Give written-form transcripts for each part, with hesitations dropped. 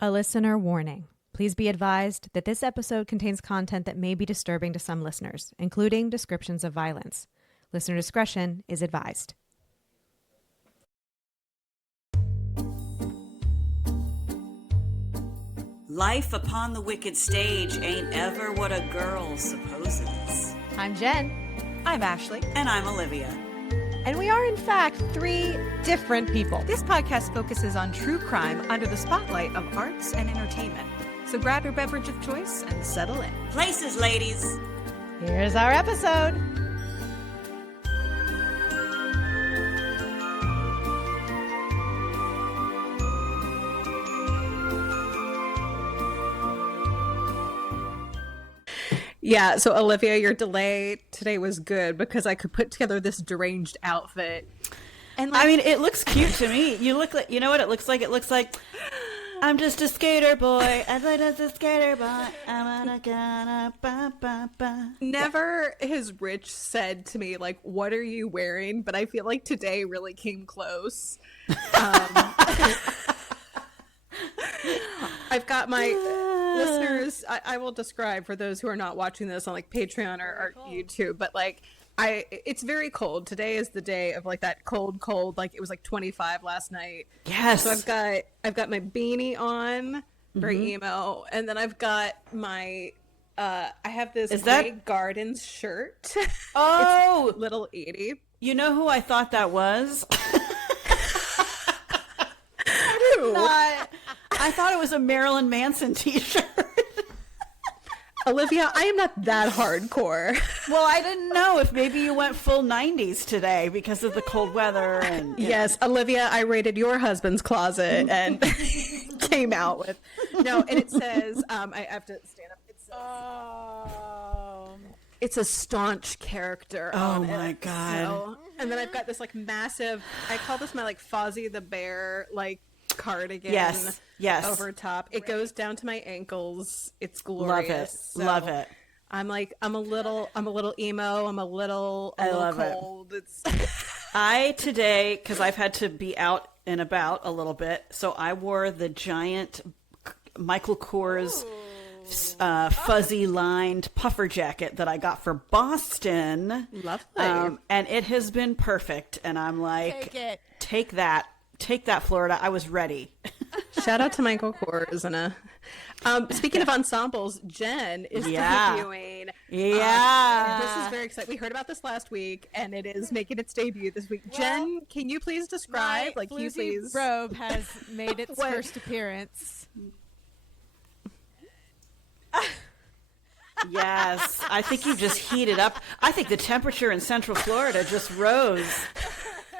A listener warning. Please be advised that this episode contains content that may be disturbing to some listeners, including descriptions of violence. Listener discretion is advised. Life upon the wicked stage ain't ever what a girl supposes. I'm Jen. I'm Ashley. And I'm Olivia. And we are, in fact, three different people. This podcast focuses on true crime under the spotlight of arts and entertainment. So grab your beverage of choice and settle in. Places, ladies. Here's our episode. Yeah, so Olivia, your delay today was good because I could put together this deranged outfit. And I mean, it looks cute to me. You look like, you know what it looks like? It looks like I'm just a skater boy. I'm just a skater boy. I'm gonna ba ba ba. Never has Rich said to me, like, what are you wearing? But I feel like today really came close. I've got my listeners. I will describe for those who are not watching this on like Patreon or YouTube, but like it's very cold. Today is the day of like that cold, like it was like 25 last night. Yes. So I've got my beanie on, very emo, and then I've got my I have this Grey Gardens shirt. Oh, it's Little Edie. You know who I thought that was? Who? I thought it was a Marilyn Manson t-shirt. Olivia, I am not that hardcore. Well, I didn't know if maybe you went full 90s today because of the cold weather. And yes, Olivia, I raided your husband's closet and came out with no. And it says, I have to stand up. It says, it's a staunch character. Oh my God! So, and then I've got this like massive. I call this my like Fozzie the Bear like cardigan. Yes. Over top. It goes down to my ankles. It's glorious. Love it. I'm a little emo. I'm a little cold. I today, because I've had to be out and about a little bit, so I wore the giant Michael Kors fuzzy lined puffer jacket that I got for Boston. Lovely. And it has been perfect. And I'm like, take that, Florida. I was ready. Shout out to Michael Kors. And speaking of ensembles, Jen is debuting. Yeah. This is very exciting. We heard about this last week, and it is making its debut this week. Well, Jen, can you please describe? My floozy robe has made its first appearance. Yes. I think you just heated up. I think the temperature in Central Florida just rose.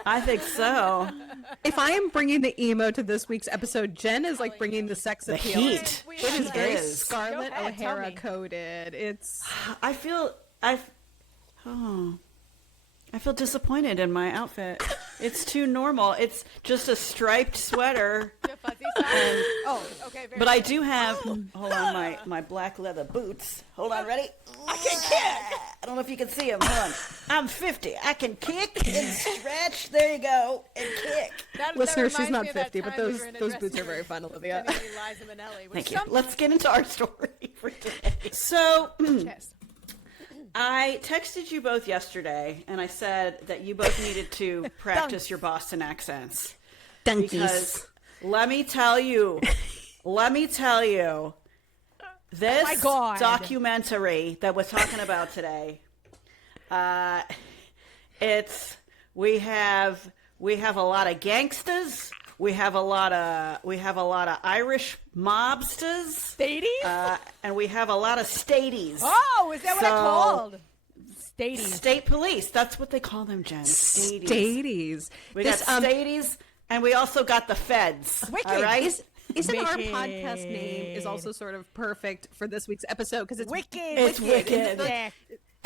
I think so. If I am bringing the emo to this week's episode, Jen is like bringing the sex appeal. The heat. It is very Scarlett O'Hara coded. I feel disappointed in my outfit. It's too normal. It's just a striped sweater. But I do have, hold on, my black leather boots. Hold on, ready? I can kick. I don't know if you can see them. Hold on. I'm 50. I can kick and stretch. There you go. And kick. Listener, she's not 50, but those boots are very fun, Olivia. Thank you. Let's get into our story for today. So, I texted you both yesterday, and I said that you both needed to practice your Boston accents. Because let me tell you, this documentary that we're talking about today, we have a lot of gangsters. We have a lot of Irish mobsters. Stadies? And we have a lot of stadies. Oh, is that what I called? Stadies. State police. That's what they call them, Jen. Stadies. We got stadies, and we also got the feds. Wicked. All right? Isn't our podcast name is also sort of perfect for this week's episode because it's wicked. It's wicked.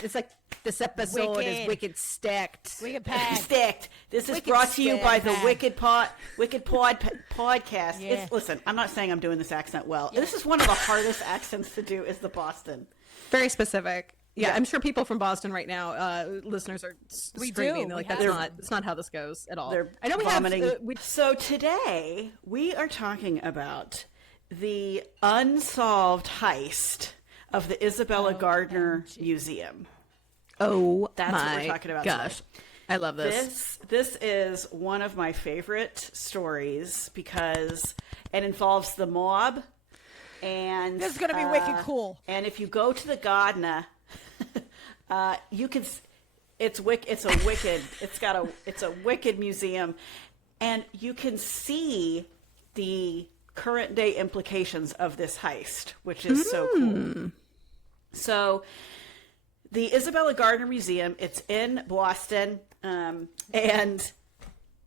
It's like this episode is wicked stacked. Wicked packed. Stacked. This is brought to you by the Wicked Pod podcast. Yeah. Listen, I'm not saying I'm doing this accent well. Yeah. This is one of the hardest accents to do is the Boston. Very specific. Yeah, I'm sure people from Boston right now, listeners are screaming. They're like, that's not how this goes at all. They're I know we vomiting. have. So today we are talking about the unsolved heist of the Isabella Gardner Museum. Oh, That's what we're talking about gosh. today. I love this. This is one of my favorite stories because it involves the mob, and This is gonna be wicked cool. And if you go to the Gardner, you can. It's a wicked museum, and you can see the current day implications of this heist, which is so cool. So, the Isabella Gardner Museum, it's in Boston, and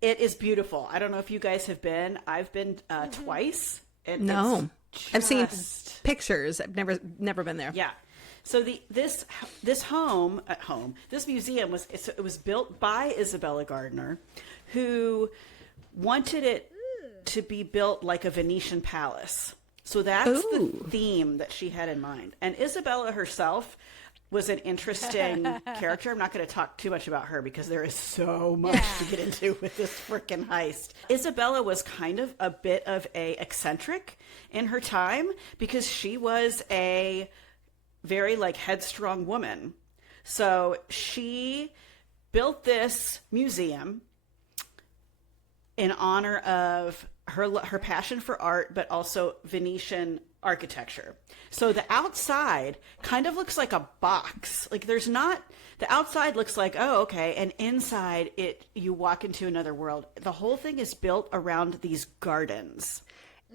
it is beautiful. I don't know if you guys have been. I've been twice. And No, I've seen just- pictures. I've never been there. Yeah. So this museum was built by Isabella Gardner, who wanted it to be built like a Venetian palace. So that's the theme that she had in mind. And Isabella herself was an interesting character. I'm not going to talk too much about her because there is so much to get into with this frickin' heist. Isabella was kind of a bit of a eccentric in her time because she was a very like headstrong woman. So she built this museum in honor of her passion for art, but also Venetian architecture. So the outside kind of looks like a box. Like the outside looks like, oh, okay. And inside you walk into another world. The whole thing is built around these gardens.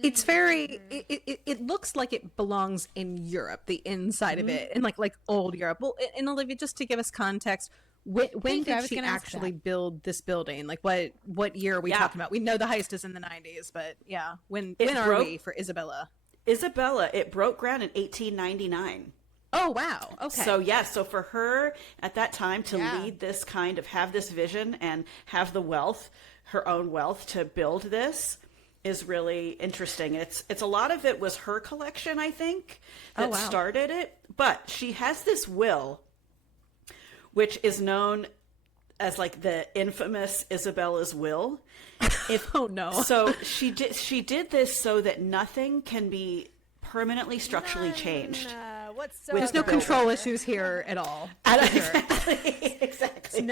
It's very. It looks like it belongs in Europe, the inside of it, and like old Europe. Well, and Olivia, just to give us context, when you. I did was she gonna ask actually that. build this building? Like what year are we talking about? We know the heist is in the 90s, but yeah, when are we for Isabella? Isabella, it broke ground in 1899. Oh wow. Okay. So for her at that time to lead this have this vision and have the wealth, her own wealth to build this is really interesting. It's a lot of it was her collection, I think, that started it. But she has this will, which is known as like the infamous Isabella's will. Oh no. So she did this so that nothing can be permanently structurally changed. There's no control issues here at all. Exactly.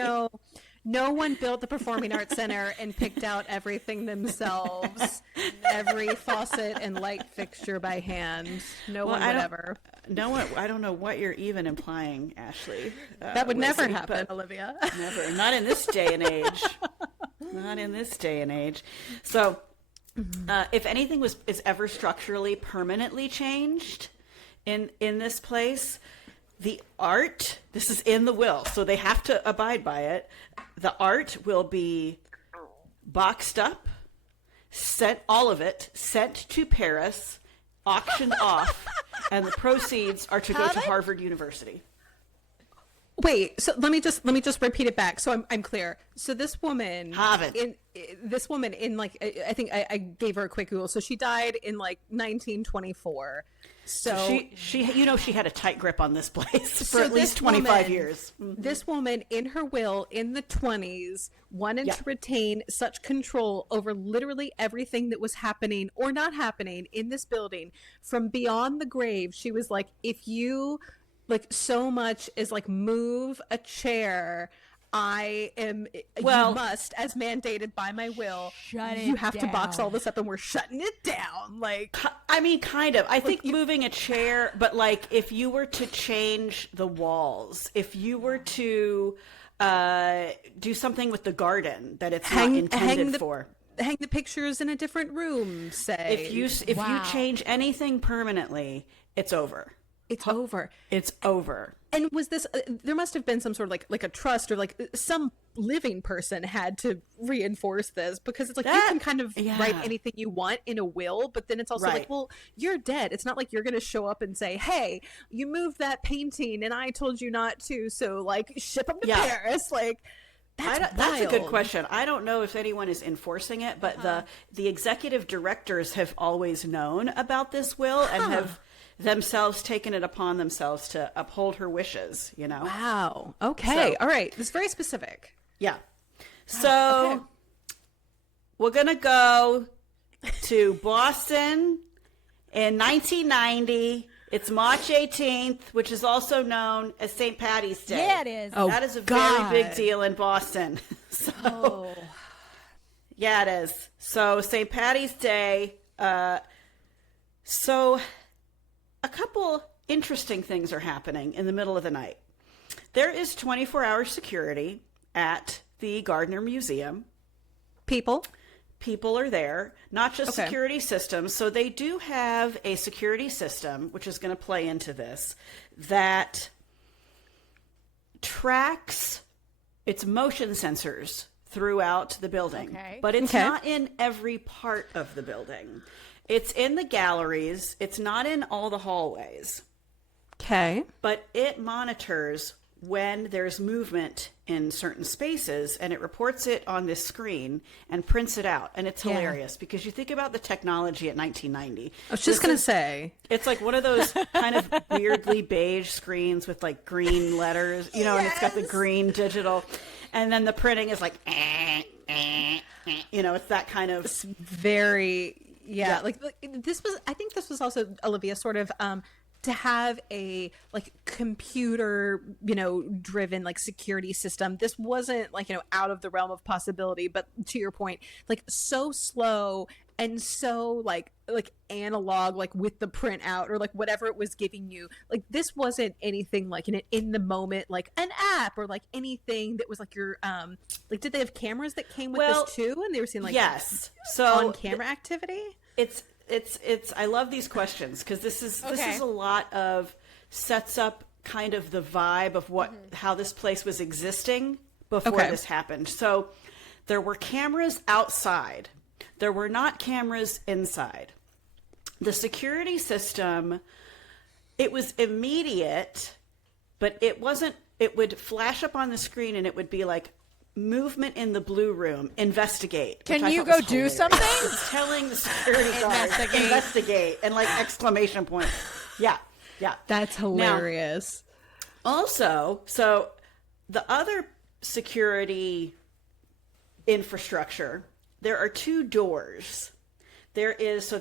No one built the Performing Arts Center and picked out everything themselves. Every faucet and light fixture by hand. No one would ever. I don't know what you're even implying, Ashley. That would never Lizzie, happen, Olivia. Never. Not in this day and age. Not in this day and age. So, if anything is ever structurally permanently changed in this place, the art, this is in the will, so they have to abide by it. The art will be boxed up, all of it, sent to Paris, auctioned off, and the proceeds are to go to Harvard University. Wait, so let me just repeat it back so I'm clear. So this woman in like I think I gave her a quick Google. So she died in like 1924. So she had a tight grip on this place for at least 25 years. Mm-hmm. This woman in her will in the 20s wanted to retain such control over literally everything that was happening or not happening in this building from beyond the grave. She was like, if you like so much as like move a chair, you must, as mandated by my will, you have to box all this up and we're shutting it down. Like, I mean, kind of. I think moving a chair, but like if you were to change the walls, if you were to do something with the garden that it's not intended for. Hang the pictures in a different room, say. If you change anything permanently, it's over. It's over. It's over. And was this? There must have been some sort of like a trust or like some living person had to reinforce this because it's like you can kind of write anything you want in a will, but then it's also like, well, you're dead. It's not like you're going to show up and say, "Hey, you moved that painting, and I told you not to, so like ship them to Paris." Like that's a good question. I don't know if anyone is enforcing it, but the executive directors have always known about this will and have themselves taken it upon themselves to uphold her wishes, you know? Wow. Okay. All right. It's very specific. Yeah. So we're going to go to Boston In 1990, it's March 18th, which is also known as St. Patty's Day. Yeah, it is. Oh, That is a God. very big deal in Boston. So, yeah, it is. So St. Patty's Day. So a couple interesting things are happening in the middle of the night. There is 24-hour security at the Gardner Museum. People Are there, not just Okay. security systems. So they do have a security system, which is going to play into this, that tracks its motion sensors throughout the building. Okay. But it's Okay. not in every part of the building. It's in the galleries. It's not in all the hallways. Okay. But it monitors when there's movement in certain spaces, and it reports it on this screen and prints it out. And it's hilarious because you think about the technology at 1990. I was just going to say. It's like one of those kind of weirdly beige screens with like green letters, you know, and it's got the green digital. And then the printing is like, you know, it's that kind of. Very, Yeah. like this was, I think this was also, Olivia, sort of, to have a like computer, driven like security system. This wasn't like, out of the realm of possibility, but to your point, like so slow and so like analog, like with the printout or like whatever it was giving you. Like this wasn't anything like in the moment, like an app or like anything that was like your, like, did they have cameras that came with this too? And they were seeing like Yes. So on camera activity. It's I love these questions because this is a lot of sets up kind of the vibe of what how this place was existing before this happened. So there were cameras outside. There were not cameras inside. The security system, it was immediate, but it wasn't. It would flash up on the screen and it would be like, movement in the blue room, investigate. Can you go do something? It's telling the security guard, investigate, and like exclamation point. Yeah. That's hilarious. Also, so the other security infrastructure, there are two doors. There's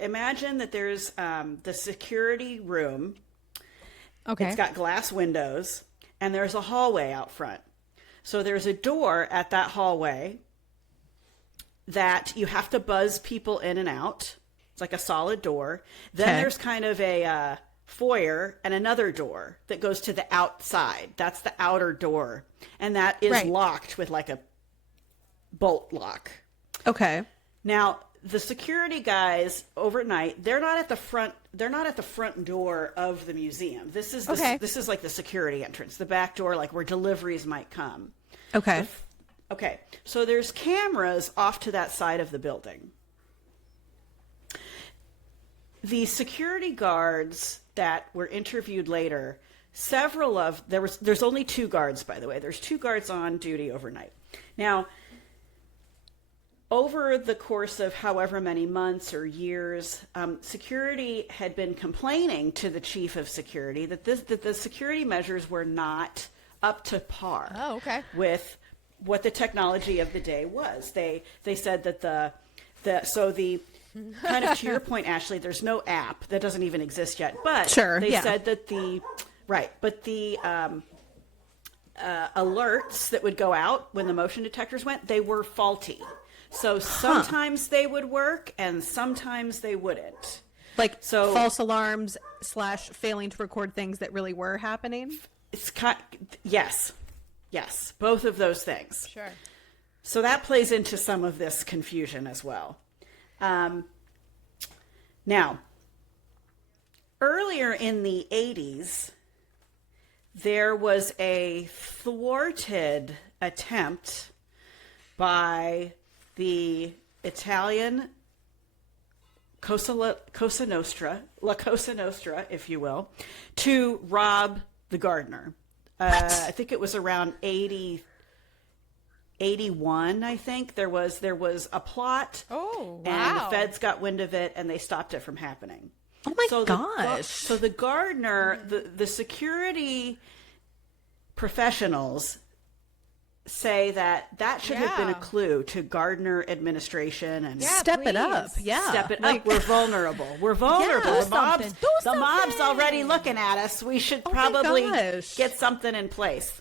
imagine that there's the security room. Okay. It's got glass windows, and there's a hallway out front. So there's a door at that hallway that you have to buzz people in and out. It's like a solid door. Then there's kind of a foyer and another door that goes to the outside. That's the outer door. And that is locked with like a bolt lock. Okay. Now, the security guys overnight, they're not at the front door of the museum. This is like the security entrance, the back door, like where deliveries might come. Okay. Okay. So there's cameras off to that side of the building. The security guards that were interviewed later, there's only 2 guards, by the way. There's 2 guards on duty overnight. Now, over the course of however many months or years, security had been complaining to the chief of security that the security measures were not up to par with what the technology of the day was. They said that the kind of to your point, Ashley, there's no app that doesn't even exist yet, but they said that the alerts that would go out when the motion detectors went, they were faulty. So sometimes they would work and sometimes they wouldn't. Like false alarms / failing to record things that really were happening? Yes, both of those things. Sure. So that plays into some of this confusion as well. Now, earlier in the 80s, there was a thwarted attempt by the Italian La Cosa Nostra, if you will, to rob the Gardner. I think it was around 81, I think. There was a plot. Oh, wow. And the feds got wind of it, and they stopped it from happening. Oh, my gosh. So the Gardner, the security professionals say that should have been a Yeah. clue to Gardner administration and Step it up. please. Yeah. step it up. We're vulnerable. We're vulnerable. Yeah, the mob's, something. Do the mob's something. already looking at us. We should my probably gosh. get something in place.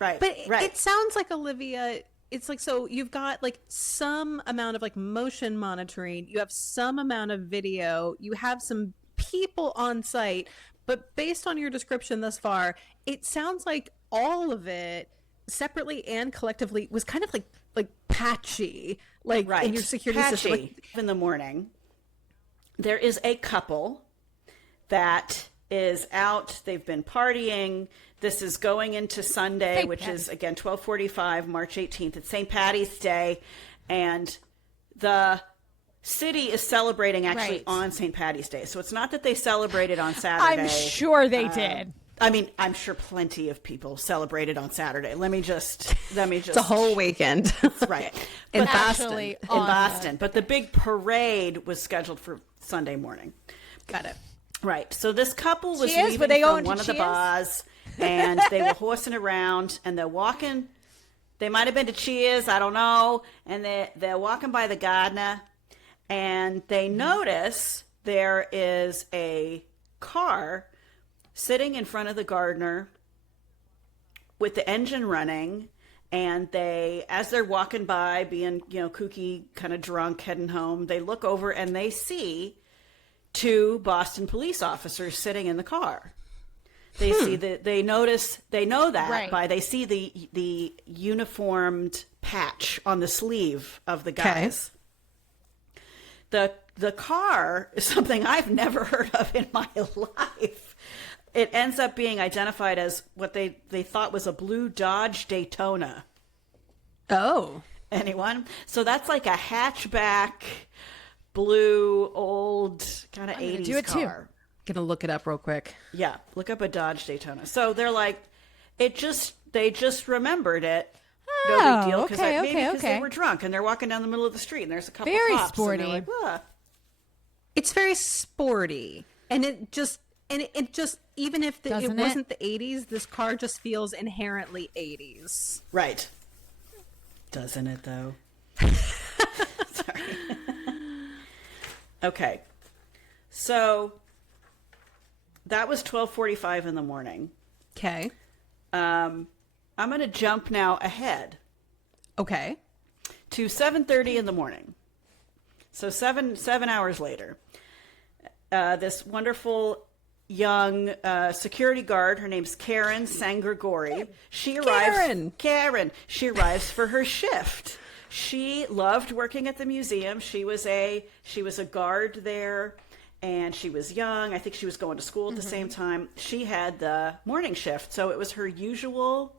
Right. But right. it sounds like, Olivia, it's like, so you've got like some amount of like motion monitoring, you have some amount of video, you have some people on site, but based on your description thus far, it sounds like all of it separately and collectively was kind of like patchy, like right. in your security system. Patchy. Like, In the morning, there is a couple that is out. They've been partying. This is going into Sunday, St. which Patty. is, again, 12:45, March 18th. It's St. Patty's Day, and the city is celebrating actually Right. on St. Patty's Day. So it's not that they celebrated on Saturday. I'm sure they did. I mean, I'm sure plenty of people celebrated on Saturday. Let me just. it's a whole weekend. right in But- Actually, in on Boston. But the big parade was scheduled for Sunday morning. Got it. Right. So this couple was Cheers? leaving Were they from going to one of the Cheers? bars, and they were horsing around, and they're walking. They might have been to Cheers, I don't know. And they're walking by the Gardner, and they notice there is a car sitting in front of the Gardner with the engine running. And they, as they're walking by, being, kooky, kind of drunk, heading home, they look over and they see two Boston police officers sitting in the car. They see that, they know that Right. by, they see the uniformed patch on the sleeve of the guys. The car is something I've never heard of in my life. It ends up being identified as what they thought was a blue Dodge Daytona. Oh. Anyone? So that's like a hatchback, blue, old, kind of 80s do it too. car. Gonna look it up real quick. Yeah, look up a Dodge Daytona. So they're like, they just remembered it. No big deal, because okay, maybe because they okay. were drunk and they're walking down the middle of the street and there's a couple Very cops. sporty. And they're like, "Whoa." It's very sporty, and it just even if it Doesn't it? wasn't the 80s, this car just feels inherently 80s. Right. Doesn't it, though? Sorry. Okay. So that was 12:45 in the morning. Okay. I'm going to jump now ahead Okay. to 7:30 in the morning. So seven hours later, this wonderful young security guard, her name's Karen Sangrigori. She arrives. Karen. She arrives for her shift. She loved working at the museum. She was a guard there, and she was young. I think she was going to school at the same time. She had the morning shift, so it was her usual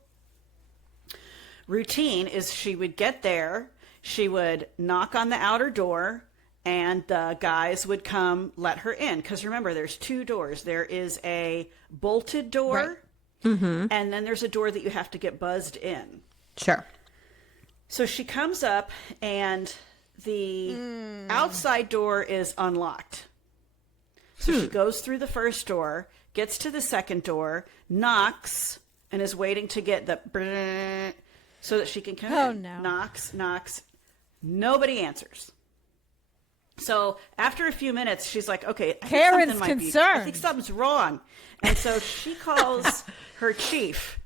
routine. Is she would get there, she would knock on the outer door, and the guys would come let her in. Because remember, there's two doors. There is a bolted door, and then there's a door that you have to get buzzed in. Sure. So she comes up, and the outside door is unlocked. So she goes through the first door, gets to the second door, knocks, and is waiting to get the brrrr so that she can come Oh, in. no. Knocks. Nobody answers. So after a few minutes, she's like, okay, I think Karen's something might be- I concerned. think something's wrong. And so she calls her chief.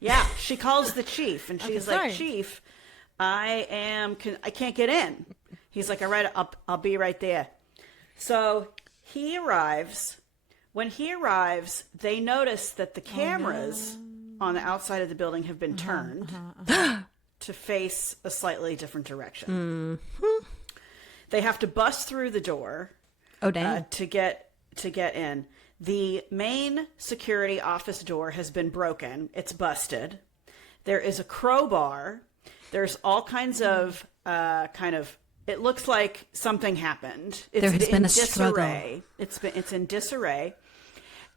Yeah, she calls the chief, and she's like, concerned. Chief, I can't get in. He's like, all right, I'll be right there. So he arrives. When he arrives, they notice that the cameras on the outside of the building have been turned to face a slightly different direction. They have to bust through the door Oh, dang. to get in. The main security office door has been broken. It's busted. There is a crowbar. There's all kinds of it looks like something happened. It's There has been in a struggle. disarray. It's in disarray.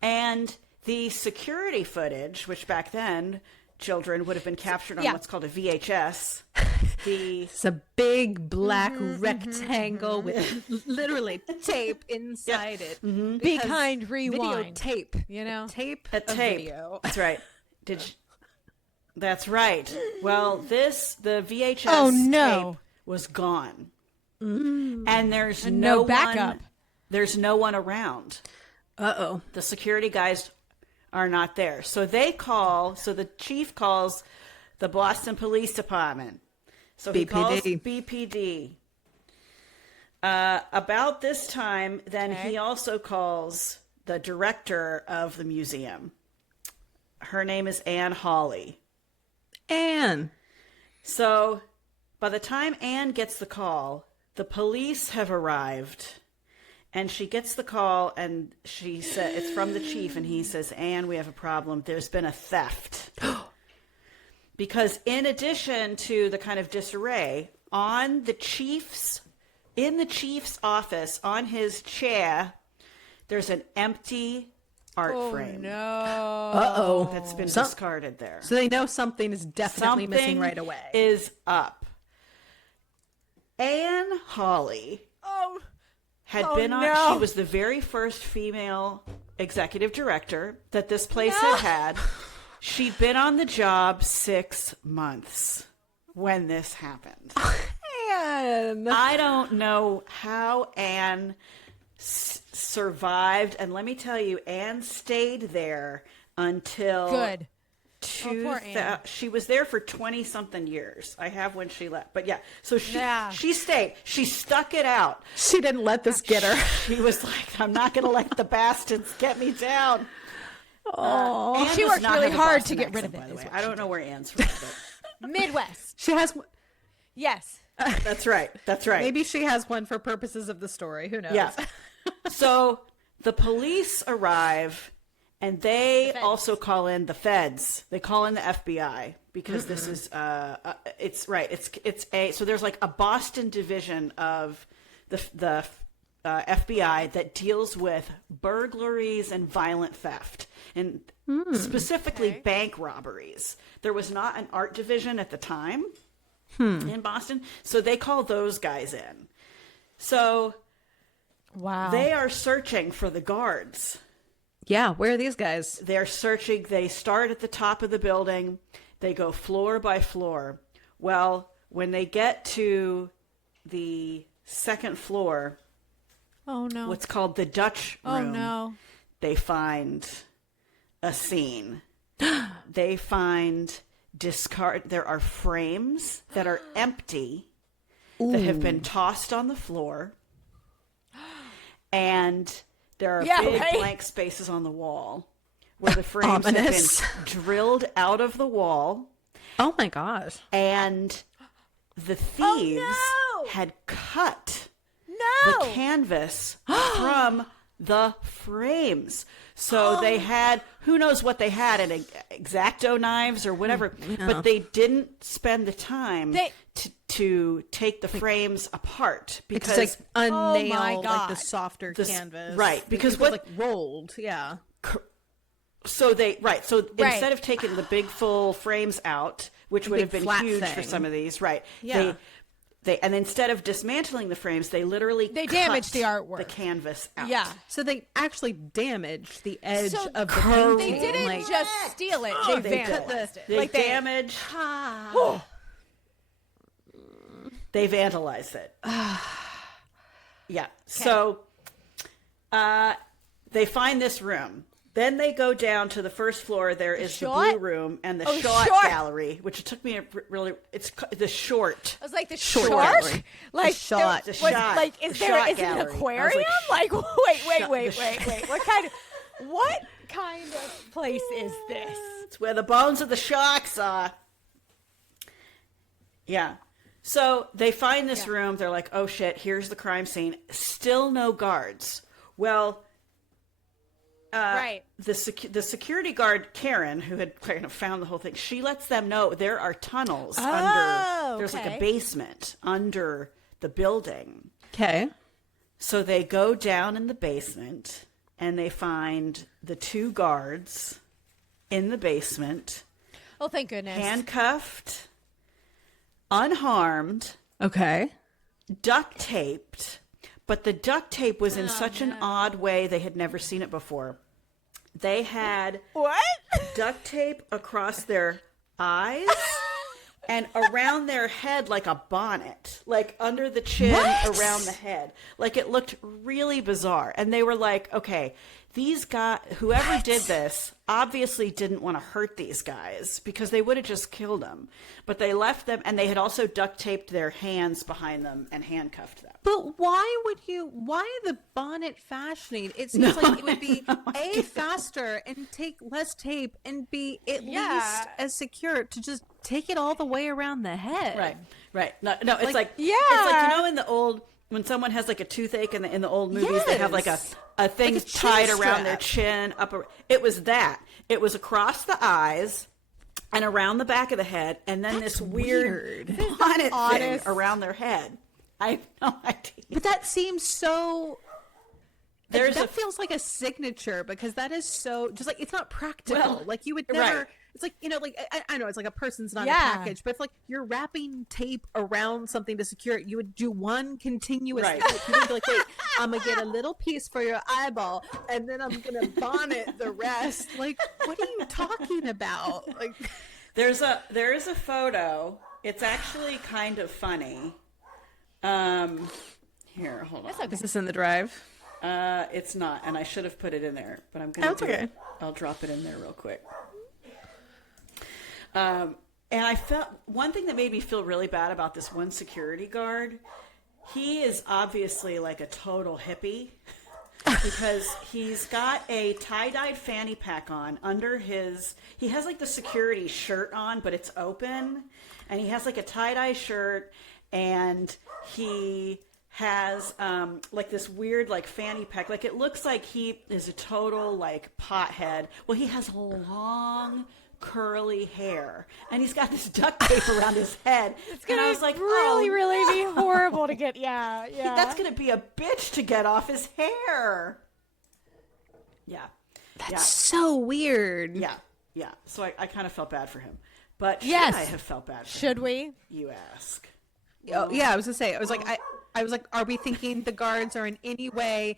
And the security footage, which back then children would have been captured on what's called a VHS. It's a big black rectangle with literally tape inside it. Be Because kind, rewind. Videotape. You know? Tape. A of tape. Video. That's right. That's right. Well, the VHS tape was gone. And there's no backup. There's no one around. Uh-oh. The security guys are not there. So the chief calls the Boston Police Department. So he calls BPD. About this time, then he also calls the director of the museum. Her name is Anne Hawley. Anne. So by the time Anne gets the call, the police have arrived. And she gets the call, and she said it's from the chief, and he says, "Anne, we have a problem. There's been a theft." Because in addition to the kind of disarray in the chief's office, on his chair, there's an empty art frame. No. Uh-oh. That's been discarded there. So they know something is definitely missing right away. Is up. Anne Hawley had been on. She was the very first female executive director that this place had. She'd been on the job 6 months when this happened. Anne. I don't know how Anne survived, and let me tell you, Anne stayed there until Good. Poor Anne. She was there for 20-something years. I have when she left. But so she stayed. She stuck it out. She didn't let this get her. She was like, I'm not going to let the bastards get me down. Oh, she worked really hard to get rid of it. By the way, I don't know where Anne's from. But Midwest. she has. Yes. That's right. That's right. Maybe she has one for purposes of the story. Who knows? Yeah. So the police arrive. And they also call in the feds. They call in the FBI because this is it's right. So there's like a Boston division of the FBI that deals with burglaries and violent theft, and specifically bank robberies. There was not an art division at the time in Boston, so they call those guys in. So they are searching for the guards. Yeah, where are these guys? They're searching. They start at the top of the building. They go floor by floor. Well, when they get to the second floor, what's called the Dutch room, they find a scene. They find there are frames that are empty that have been tossed on the floor. And there are big blank spaces on the wall where the frames have been drilled out of the wall. Oh my gosh. And the thieves had cut the canvas from the frames. So they had, who knows what they had, an X-Acto knives or whatever, but they didn't spend the time to take the frames apart because it's like unnail like the softer canvas, right? Because what like rolled, So instead of taking the big full frames out, which would have been huge for some of these, right? Yeah. They and instead of dismantling the frames, they literally damaged the artwork, the canvas out. Yeah, so they actually damaged the edge of the painting. They didn't just steal it; they vandalized it. They damaged. They vandalized it. Yeah. So they find this room. Then they go down to the first floor. There is the blue room and the shot gallery, which took me it's the short. I was like, the short short? gallery. Like, shot. The shot. Like, is it an aquarium? Like, wait. What kind of place is this? It's where the bones of the sharks are. Yeah. So they find this room. They're like, oh shit, here's the crime scene. Still no guards. Well, the security guard, Karen, who had kind of found the whole thing, she lets them know there are tunnels under. There's like a basement under the building. Okay. So they go down in the basement and they find the two guards in the basement. Oh, thank goodness. Handcuffed, unharmed. Okay. Duct-taped. But the duct tape was in such an odd way they had never seen it before. They had what? duct tape across their eyes and around their head like a bonnet, like under the chin, around the head. Like it looked really bizarre. And they were like, okay, these guys, whoever did this obviously didn't want to hurt these guys because they would have just killed them. But they left them, and they had also duct taped their hands behind them and handcuffed them. But why the bonnet fashioning? It seems like it would be A, faster and take less tape, and B, at least as secure to just take it all the way around the head. Right. No, it's like in the old, when someone has like a toothache in the old movies, they have like a thing like a tied chin around their strap. chin. It was that. It was across the eyes and around the back of the head, and then this weird bonnet thing around their head. I have no idea. But that seems so... That feels like a signature, because that is so... Just like, it's not practical. Like, you would never... Right. It's like, like, I know it's like a person's not a package, but it's like you're wrapping tape around something to secure it. You would do one continuous tape. You would be like, wait, I'm going to get a little piece for your eyeball, and then I'm going to bonnet the rest. Like, what are you talking about? Like, there is a photo. It's actually kind of funny. Here, hold on. is this in the drive? It's not, and I should have put it in there, but I'm going to do it. I'll drop it in there real quick. And I felt one thing that made me feel really bad about this one security guard. He is obviously like a total hippie because he's got a tie-dyed fanny pack on under his. He has like the security shirt on, but it's open, and he has like a tie-dye shirt, and he has like this weird like fanny pack. Like it looks like he is a total like pothead. Well, he has long curly hair, and he's got this duct tape around his head. And I was like, really be horrible to get. Yeah. That's gonna be a bitch to get off his hair. That's so weird. Yeah. So I kind of felt bad for him, but Yes. should I have felt bad for Should him? we? You ask. Oh, yeah, I was gonna say. I was like, are we thinking the guards are in any way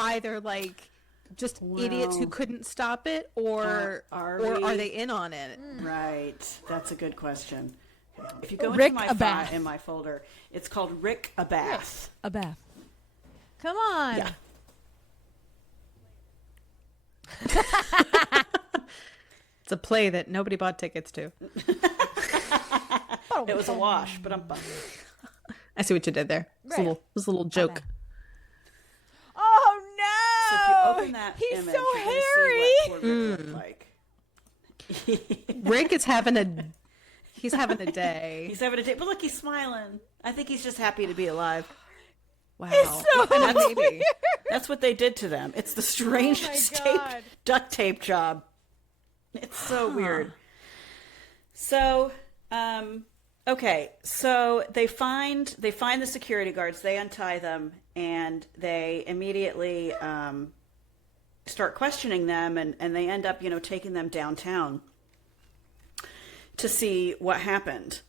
either like just idiots who couldn't stop it, or are they in on it? Right. That's a good question. If you go Rick into in my folder, it's called Rick Abath. A bath. Come on. Yeah. It's a play that nobody bought tickets to. It was a wash, but I'm bummed. I see what you did there. It was a little joke. Oh So if you no! open that He's image, so you're gonna hairy. see what poor Rick looked like. Rick is having a day. He's having a day, but look, he's smiling. I think he's just happy to be alive. Wow. So Maybe. That's what they did to them. It's the strangest God. duct tape job. It's so weird. So, okay. So they find the security guards. They untie them, and they immediately start questioning them, and they end up, taking them downtown to see what happened.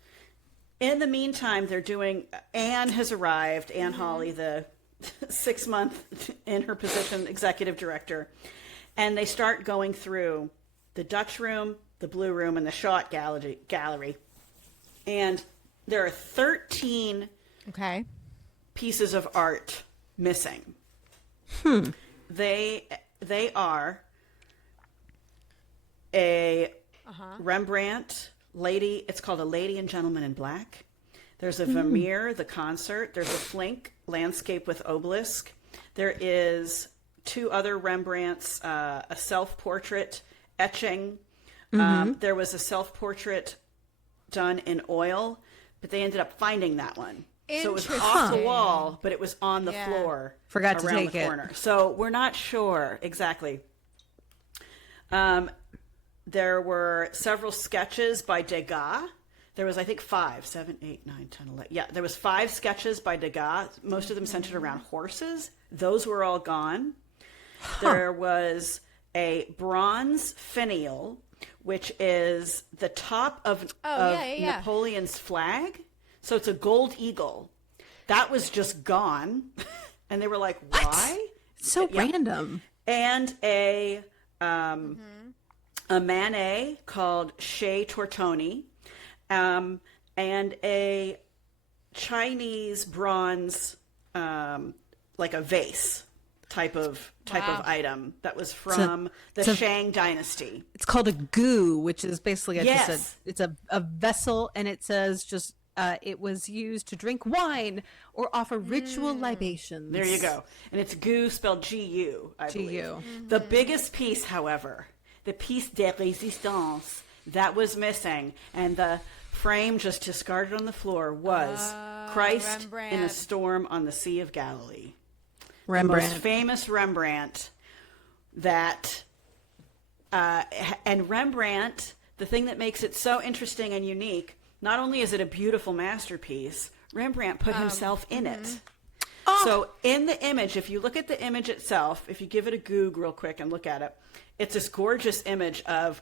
In the meantime, Anne has arrived, Anne Hawley, the 6 month in her position executive director, and they start going through the Dutch room, the Blue Room, and the shot gallery. And there are 13 pieces of art missing. They are a Rembrandt lady. It's called A Lady and Gentleman in Black. There's a Vermeer, The Concert. There's a Flink, Landscape with Obelisk. There is 2 other Rembrandts, a self-portrait etching. There was a self-portrait done in oil, but they ended up finding that one. So it was off the wall, but it was on the floor. Forgot to around take the it. corner. So we're not sure exactly. There were several sketches by Degas. There was, I think, 5, 7, 8, 9, 10, 11. Yeah, there was 5 sketches by Degas. Most of them centered around horses. Those were all gone. There was a bronze finial, which is the top of Napoleon's flag. So it's a gold eagle. That was just gone. And they were like, why? It's so random. And a a Manet called Chez Tortoni, and a Chinese bronze, like a vase type of item that was from the Shang dynasty. It's called a gu, which is basically Yes. it's a vessel, and it says just it was used to drink wine or offer ritual libations. There you go. And it's gu spelled G-U, I believe. G-U. The biggest piece, however, the piece de résistance, that was missing. And the frame just discarded on the floor was Christ Rembrandt. in a Storm on the Sea of Galilee. Rembrandt. The most famous Rembrandt that... and Rembrandt, the thing that makes it so interesting and unique, not only is it a beautiful masterpiece, Rembrandt put himself in it. So in the image, if you look at the image itself, if you give it a Goog real quick and look at it, it's this gorgeous image of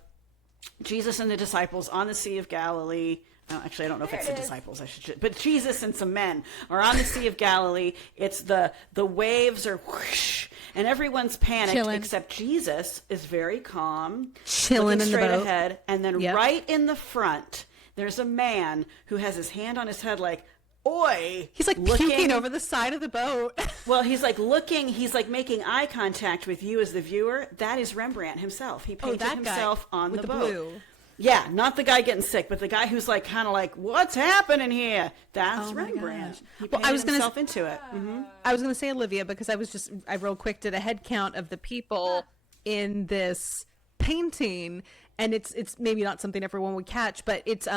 Jesus and the disciples on the Sea of Galilee. Oh, actually, I don't know if it's the disciples. But Jesus and some men are on the Sea of Galilee. It's the waves are whoosh, and everyone's panicked Chilling. except Jesus is very calm, Chilling looking in the straight boat. ahead, and then Yep. right in the front, there's a man who has his hand on his head, like, "Oi!" He's like looking puking over the side of the boat. Well, he's like looking, he's like making eye contact with you as the viewer. That is Rembrandt himself. He painted that guy himself on with the the boat. blue. Yeah, not the guy getting sick, but the guy who's like kind of like, what's happening here? That's Rembrandt. He Well, painted I was gonna himself into it. Mm-hmm. I was going to say Olivia because I real quick did a head count of the people in this painting, and it's maybe not something everyone would catch, but it's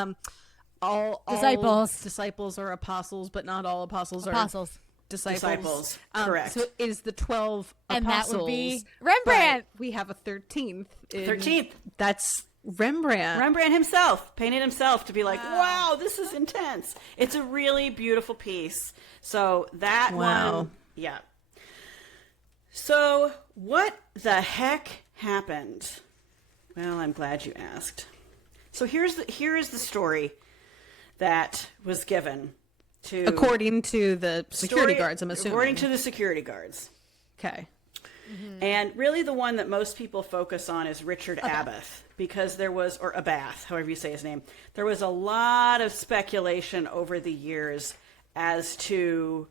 all disciples or apostles, but not all apostles are disciples. Correct. So it is the 12 And that apostles. would be Rembrandt. but we have a 13th. 13th. That's Rembrandt. Rembrandt himself painted himself to be like, wow, this is intense. It's a really beautiful piece. So that one, yeah. So what the heck happened? Well, I'm glad you asked. So here is the story that was given to According to the security guards, I'm assuming. According to the security guards. Okay. And really the one that most people focus on is Richard Abath, because there was, or Abath, however you say his name, there was a lot of speculation over the years as to,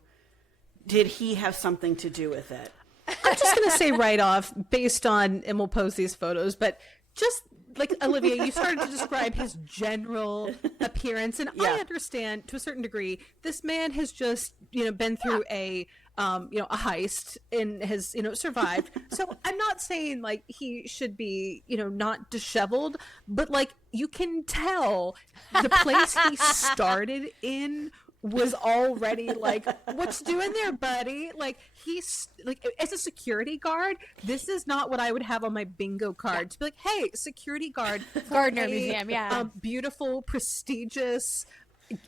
did he have something to do with it? I'm just going to say right off, based on, and we'll post these photos, but just like Olivia, you started to describe his general appearance, and I understand to a certain degree, this man has just, been through a heist and has, survived. So I'm not saying like he should be, not disheveled, but like you can tell the place he started in was already like, what's doing there, buddy? Like, he's like, as a security guard, this is not what I would have on my bingo card to be like, hey, security guard for Gardner a, Museum, beautiful, prestigious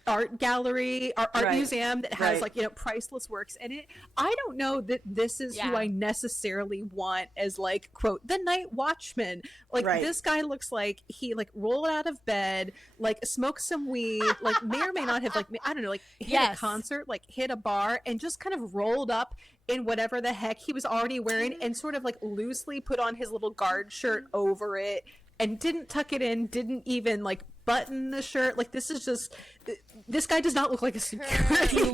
art gallery, art museum that has like, priceless works in it. I don't know that this is who I necessarily want as like, quote, the night watchman. Like this guy looks like he like rolled out of bed, like smoked some weed, like may or may not have like, I don't know, like hit a concert, like hit a bar and just kind of rolled up in whatever the heck he was already wearing and sort of like loosely put on his little guard shirt over it and didn't tuck it in, didn't even like button the shirt. Like this guy does not look like a security He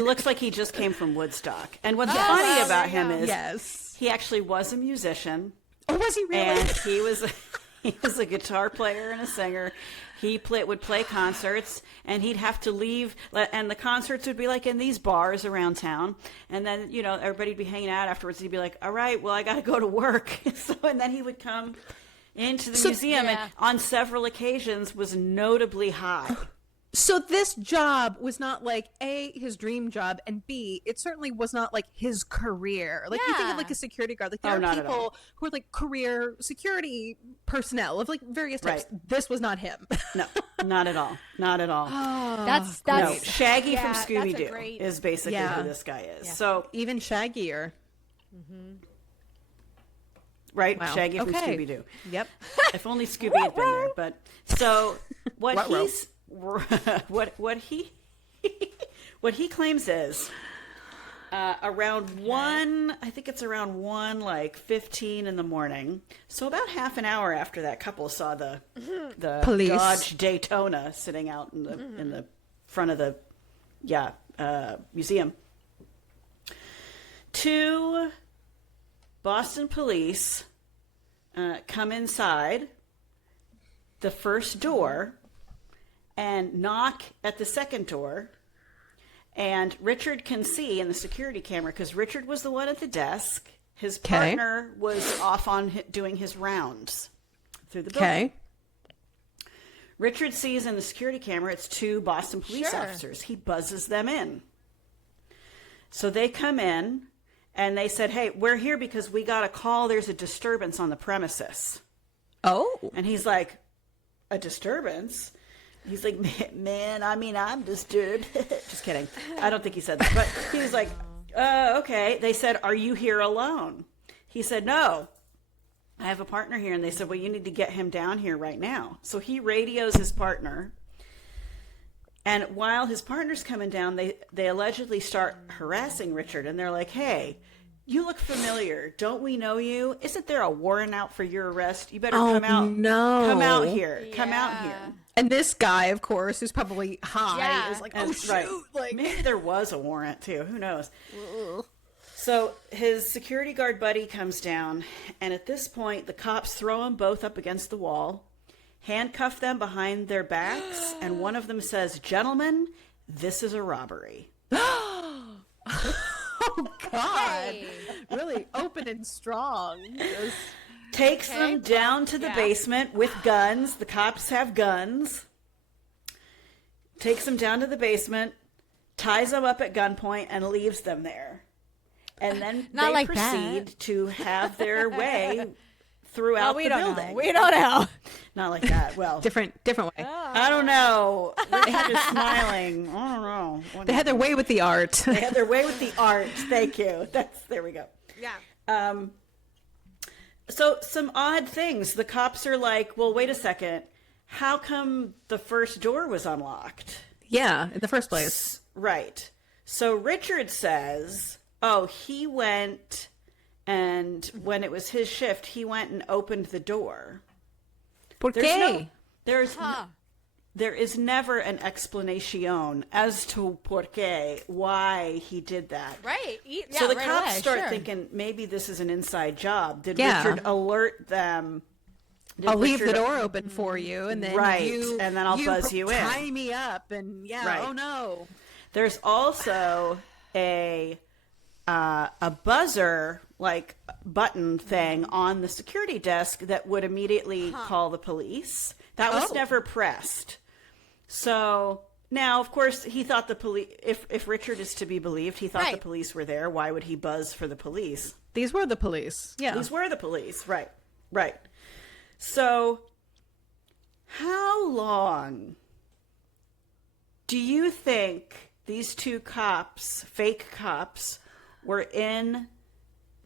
looks like he just came from Woodstock. And what's funny about him is he actually was a musician. Oh, was he really? And he was a guitar player and a singer. He would play concerts, and he'd have to leave, and the concerts would be like in these bars around town. And then, everybody'd be hanging out afterwards. He'd be like, all right, well, I got to go to work. And then he would come into the museum and on several occasions was notably high. So this job was not like A, his dream job, and B, it certainly was not like his career. Like you think of like a security guard, like there are people who are like career security personnel of like various types. This was not him. No, not at all. Not at all. That's no, Shaggy from Scooby-Doo great... is basically who this guy is. So even shaggier. Right? Wow. Shaggy from Scooby-Doo. Yep. If only Scooby had been there. But so what what he claims is Around 1, I think it's around 1, like 15 in the morning. So about half an hour after that couple saw the Police. Dodge Daytona sitting out in the front of the museum. 2 Boston police come inside the first door and knock at the second door. And Richard can see in the security camera, because Richard was the one at the desk. His partner was off on doing his rounds through the building. Okay. Richard sees in the security camera it's 2 Boston police officers. He buzzes them in. So they come in, and they said, hey, we're here because we got a call. There's a disturbance on the premises. Oh. And he's like, a disturbance? He's like, man, I mean, I'm disturbed. Just kidding. I don't think he said that. But he was like, okay. They said, are you here alone? He said, no. I have a partner here. And they said, well, you need to get him down here right now. So he radios his partner. And while his partner's coming down, they allegedly start harassing Richard. And they're like, hey, you look familiar. Don't we know you? Isn't there a warrant out for your arrest? You better come out. No. Come out here. Come out here. And this guy, of course, who's probably high, is like, oh, And- shoot. right. Like, Maybe there was a warrant, too. Who knows? So his security guard buddy comes down, and at this point, the cops throw them both up against the wall, handcuff them behind their backs, and one of them says, gentlemen, this is a robbery. oh, God. Really open and strong. Just- Takes them down to the basement with guns. The cops have guns. Takes them down to the basement, ties them up at gunpoint, and leaves them there. And then Not they like proceed that. to have their way throughout the building. We don't know. Not like that. Well, different way. I don't know. Richard is smiling. I don't know. They had their way with the art. They had their way with the art. Thank you. There we go. Yeah. So some odd things. The cops are like, well, wait a second. How come the first door was unlocked? Yeah, in the first place. Right. So Richard says, oh, he went, and when it was his shift, he went and opened the door. ¿Por qué? There is never an explanation as to por qué, why he did that. Right. So the cops start thinking maybe this is an inside job. Did Richard alert them? I'll leave the door open for you, and then and then I'll buzz you in. Tie me up, and oh no. There's also a buzzer like button thing on the security desk that would immediately call the police. That was never pressed. So now, of course, he thought the police. If Richard is to be believed, he thought the police were there. Why would he buzz for the police? These were the police. Yeah, these were the police. Right. So, how long do you think these 2 cops, fake cops, were in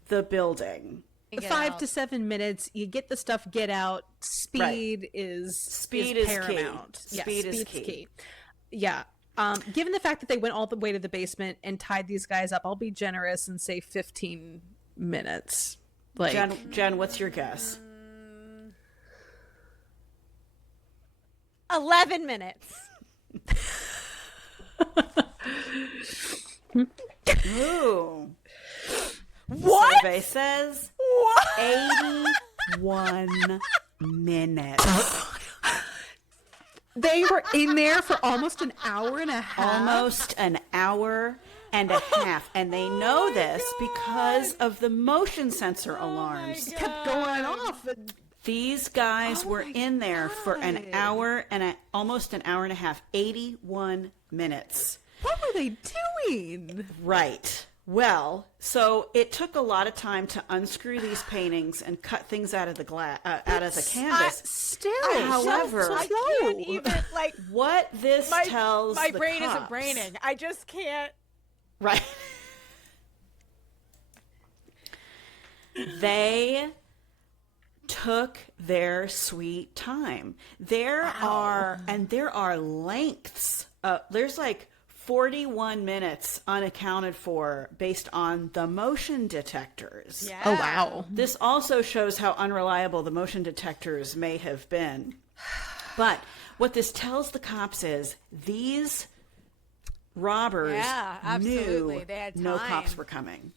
the building? 5 to 7 minutes. You get the stuff. Get out. Speed is paramount. Key. Speed is key. Yeah. Given the fact that they went all the way to the basement and tied these guys up, I'll be generous and say 15 minutes. Like Jen, what's your guess? 11 minutes. Ooh. What? Survey says 81 minutes. They were in there for almost an hour and a half. Almost an hour and a half. And they know this because of the motion sensor alarms. It kept going off. These guys were in there for an hour and almost an hour and a half. 81 minutes. What were they doing? Right. Well, so it took a lot of time to unscrew these paintings and cut things out of the out of the canvas. Still, however, I can't even what this tells my the brain cops, isn't braining. I just can't. Right. They took their sweet time. There are lengths. There's like 41 minutes unaccounted for based on the motion detectors. Yeah. Oh, wow. This also shows how unreliable the motion detectors may have been. But what this tells the cops is these robbers absolutely. knew They had no time. cops were coming.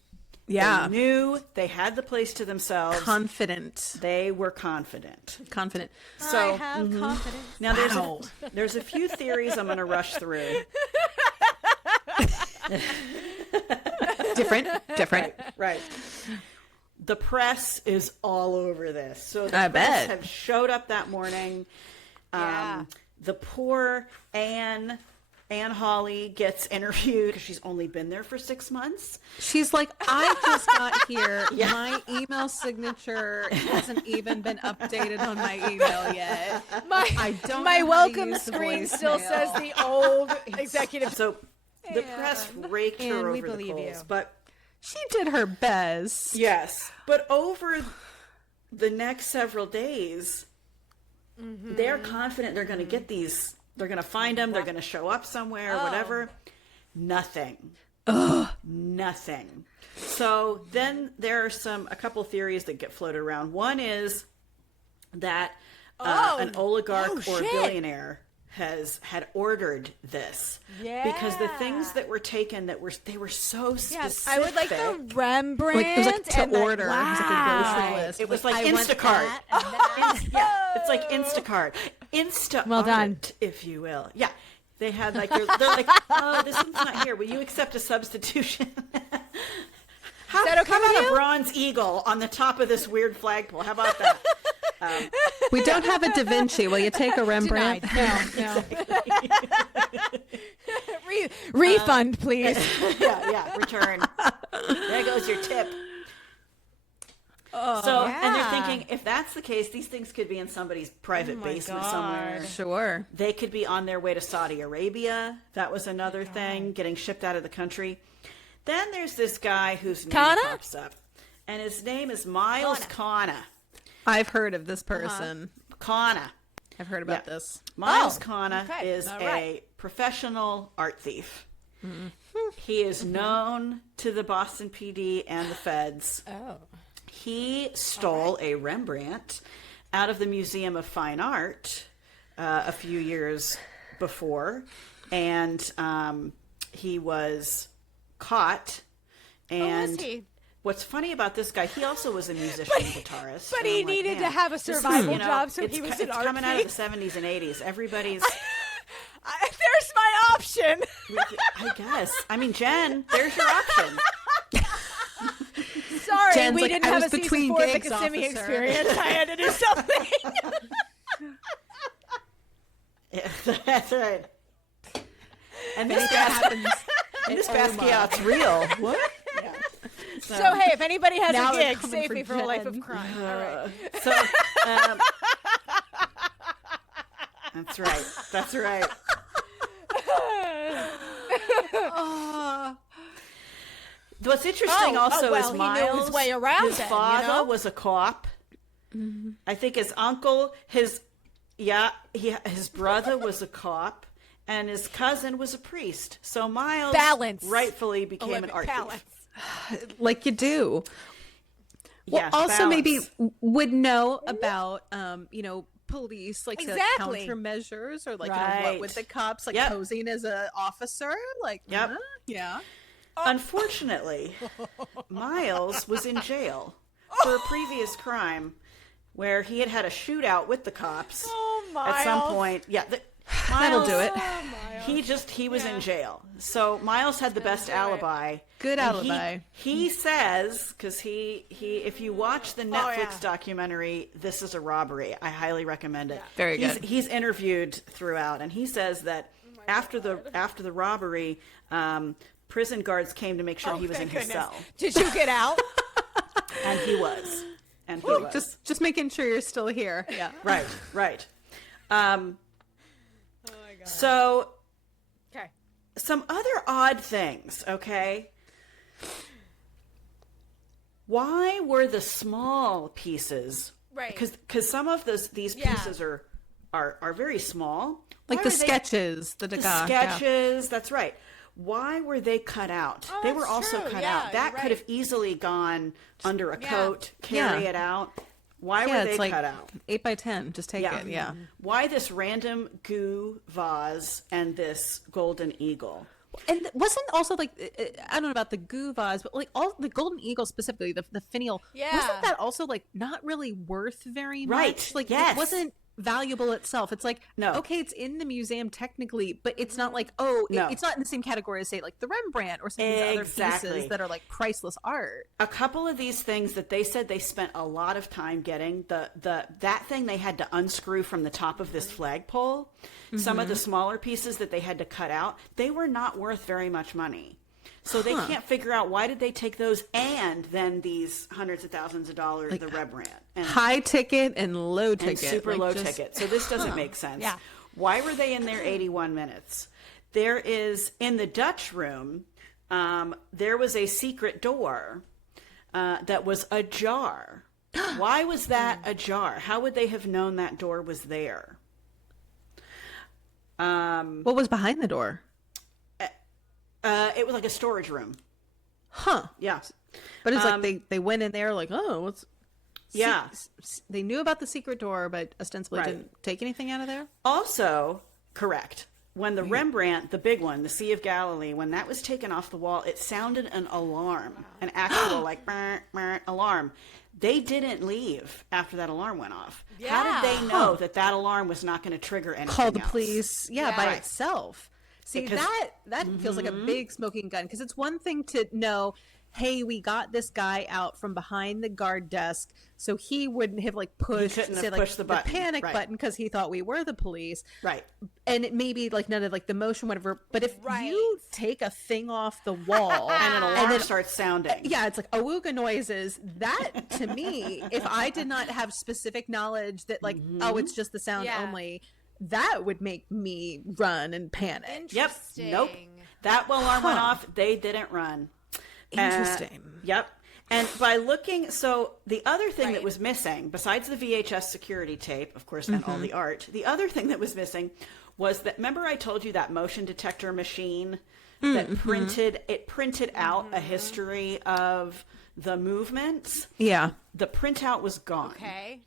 Yeah. They knew they had the place to themselves. Confident. They were confident. So I have confidence. now Wow. there's a few theories I'm going to rush through. Different. Right. The press is all over this. So the I press bet. have showed up that morning. Yeah. The poor Anne Hawley gets interviewed because she's only been there for 6 months. She's like, I just got here. My email signature hasn't even been updated on my email yet. I don't My know how to welcome use the screen still voicemail. says the old executive. So the press raked Anne, her we over the believe coals. you. But She did her best. yes, but over the next several days, they're confident they're going to get these. They're going to find them. They're going to show up somewhere, whatever. Nothing. Nothing. So then there are a couple theories that get floated around. One is that an oligarch or a shit. billionaire had ordered this because the things that were taken they were so specific. I would like the Rembrandt. Like, it was like to and the- order. It was like a grocery Wow. list. It was Like, like I want Instacart. that and that. Yeah, it's like Instacart, Insta Well done. art, if you will. Yeah, they had like they're like, oh, this one's not here. Will you accept a substitution? How that okay with about a you? bronze eagle on the top of this weird flagpole? How about that? We don't have a Da Vinci. Will you take a Rembrandt? No. Refund, please. Yeah, return. There goes your tip. And they're thinking, if that's the case, these things could be in somebody's private basement somewhere. Sure. They could be on their way to Saudi Arabia. That was another thing, getting shipped out of the country. Then there's this guy whose name Kana? pops up, and his name is Miles Kana. I've heard of this person. Kana. I've heard about this. Miles Kana okay. is All a right. professional art thief. He is known to the Boston PD and the feds. Oh. He stole a Rembrandt out of the Museum of Fine Art a few years before, and he was caught. And was he? what's funny about this guy, he also was a musician and guitarist. But And he I'm like, needed to man, have a this is, survival job, so it's he was it's an art coming out of thief. the 70s and 80s. Everybody's, There's my option. I guess. I mean, Jen, there's your option. Sorry, Jen's we like, didn't I have was a season between 4 of the gigs, Kissimmee officer. experience. I had to do something. Yeah, that's right. And this happens. Basquiat's real. What? Yeah. So, hey, if anybody has Now a they're gig, coming save for me from a life Jen. of crime. All right. So, that's right. That's right. What's interesting also well, is he knew Miles, his way around his then, you father know? was a cop. I think his uncle, his brother was a cop, and his cousin was a priest. So Miles Balance. rightfully became an Olympic art balance. thief. Like you do. Well, Yeah, also maybe balance. would know about, police, like say, like, Exactly. countermeasures, or like Right. what with the cops, like Yep. posing as an officer, like Yep. yeah. Unfortunately, Miles was in jail for a previous crime where he had had a shootout with the cops at some Miles. point. Yeah, That'll do it. He was in jail. So Miles had the best alibi. Good And alibi. He says, because he if you watch the Netflix documentary, This Is a Robbery, I highly recommend it. Very good. He's interviewed throughout, and he says that after the robbery, prison guards came to make sure he was in his cell, Did you get out? and he was. And he was. Just making sure you're still here. Yeah. Right. So Okay. some other odd things, okay? Why were the small pieces? Right. Because some of these Yeah. pieces are very small. Like Why the are they- sketches, the the Degas. sketches. That's right. Why were they cut out? Oh, They were that's also true. cut Yeah, out. That you're could have right. easily gone under a coat, carry Yeah. it out. Why were it's they like cut out? 8 by 10. Just take it. Yeah. Why this random goo vase and this golden eagle? And wasn't also like I don't know about the goo vase, but like all the golden eagle specifically, the finial. Yeah. Wasn't that also like not really worth very Right. much? Like Yes. it wasn't valuable itself. It's like No. okay, it's in the museum technically, but it's not like oh, No. it's not in the same category as say like the Rembrandt or some of these other Exactly. pieces that are like priceless art. A couple of these things that they said they spent a lot of time getting, that thing they had to unscrew from the top of this flagpole. Some of the smaller pieces that they had to cut out, they were not worth very much money. So they can't figure out why did they take those and then these hundreds of thousands of dollars, the Rembrandt. And High ticket and low ticket. and super like, low just- ticket. So this doesn't make sense. Yeah. Why were they in there 81 minutes? There is, in the Dutch room, there was a secret door that was ajar. Why was that ajar? How would they have known that door was there? What was behind the door? It was like a storage room. Huh. Yeah. But it's like they went in there like, oh, what's Yeah. they knew about the secret door, but ostensibly Right. didn't take anything out of there. Also, correct. When the Rembrandt, the big one, the Sea of Galilee, when that was taken off the wall, it sounded an alarm, an actual like brr, brr, alarm. They didn't leave after that alarm went off. How did they know that that alarm was not going to trigger anything Call the else? police, by Right. itself. See, Because- that feels like a big smoking gun because it's one thing to know, hey, we got this guy out from behind the guard desk, so he wouldn't have like pushed, couldn't have say, like, pushed the button. panic Right. button because he thought we were the police, Right. and it maybe like none of like the motion, whatever. But if you take a thing off the wall And an alarm then starts sounding. yeah, it's like awooga noises. That to me, if I did not have specific knowledge that like, oh, it's just the sound Yeah. only, that would make me run and panic. Yep. Interesting. Nope. That alarm went off. They didn't run. Interesting. Yep. And by looking, so the other thing that was missing, besides the VHS security tape, of course, and all the art, the other thing that was missing was that, remember I told you that motion detector machine that printed out a history of the movements? Yeah. The printout was gone. Okay.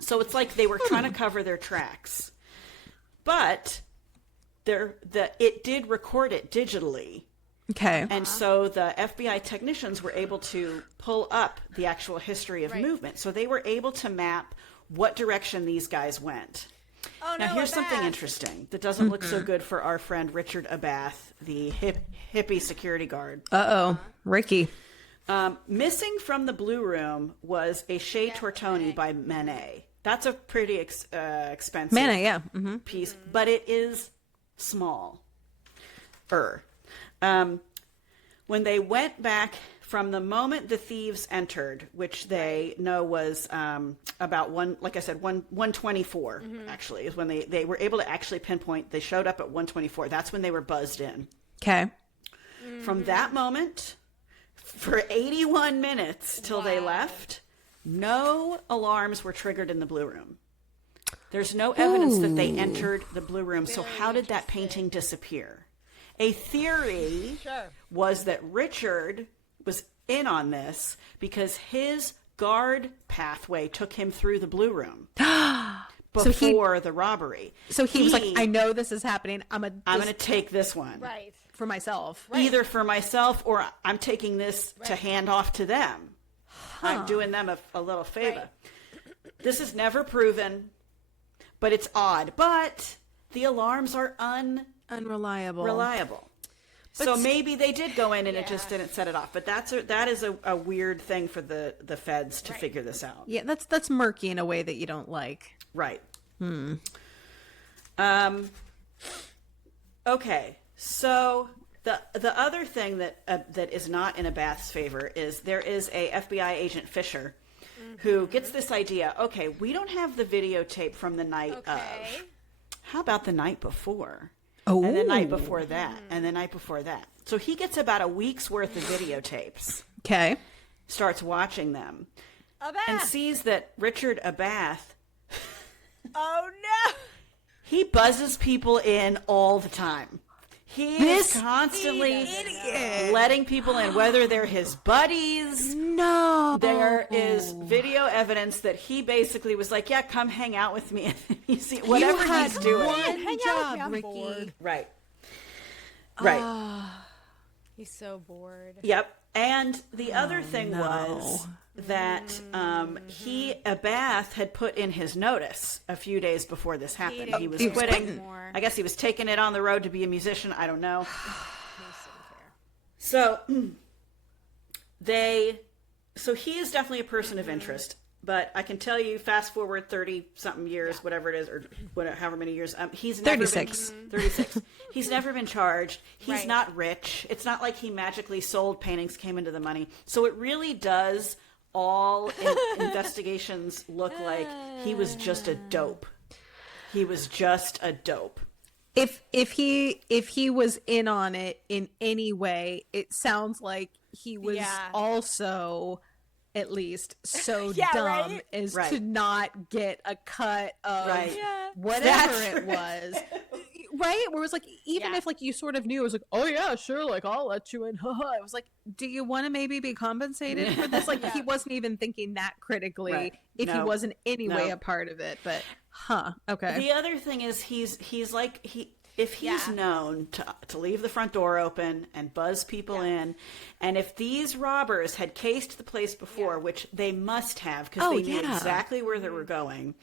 So it's like they were trying to cover their tracks. But it did record it digitally. Okay. And so the FBI technicians were able to pull up the actual history of movement. So they were able to map what direction these guys went. Oh, Now, no, here's something Abath. interesting that doesn't look so good for our friend Richard Abath, the hippie security guard. Uh-oh. Ricky. Missing from the Blue Room was a Chez Tortoni by Manet. That's a pretty expensive Mana, yeah. piece, but it is small. When they went back from the moment the thieves entered, which they know was about 124 actually, is when they were able to actually pinpoint. They showed up at 124. That's when they were buzzed in. Okay. From that moment, for 81 minutes till they left, no alarms were triggered in the Blue Room. There's no evidence that they entered the Blue Room. So how did that painting disappear? A theory was that Richard was in on this because his guard pathway took him through the Blue Room before the robbery. So he was like, I know this is happening. I'm going to take this one. Right. for myself. Either for myself or I'm taking this to hand off to them. I'm doing them a little favor. This is never proven, but it's odd. But the alarms are Unreliable. So maybe they did go in and it just didn't set it off. But that is a weird thing for the feds to figure this out. Yeah, that's murky in a way that you don't like. Right. Okay. So the other thing that is not in Abath's favor is there is a FBI agent Fisher who gets this idea. Okay, we don't have the videotape from the night of. How about the night before? Oh. And the night before that, and the night before that. So he gets about a week's worth of videotapes, Okay. starts watching them, and Abath. sees that Richard Abath, Oh no. he buzzes people in all the time. He is constantly letting people in, whether they're his buddies. No. There is video evidence that he basically was like, yeah, come hang out with me. You see, whatever he's doing. One Hang out with me, job, I'm Ricky. bored. Right. Right. He's so bored. Yep. And the other thing was that Abath had put in his notice a few days before this happened. He was quitting. I guess he was taking it on the road to be a musician. I don't know. So he is definitely a person of interest. But I can tell you, fast forward 30-something years, whatever it is, or whatever, however many years, he's never 36. been... 36. He's never been charged. He's not rich. It's not like he magically sold paintings, came into the money. So it really does, all investigations look like he was just a dope. He was just a dope. If he was in on it in any way, it sounds like he was also... at least so dumb as to not get a cut of whatever it was. Right? Where it was like, even if like you sort of knew, it was like, oh yeah, sure, like I'll let you in. It was like, do you want to maybe be compensated for this? Like he wasn't even thinking that critically if he wasn't anyway a part of it. But okay. The other thing is he's like if he's known to leave the front door open and buzz people in, and if these robbers had cased the place before, which they must have because they knew exactly where they were going,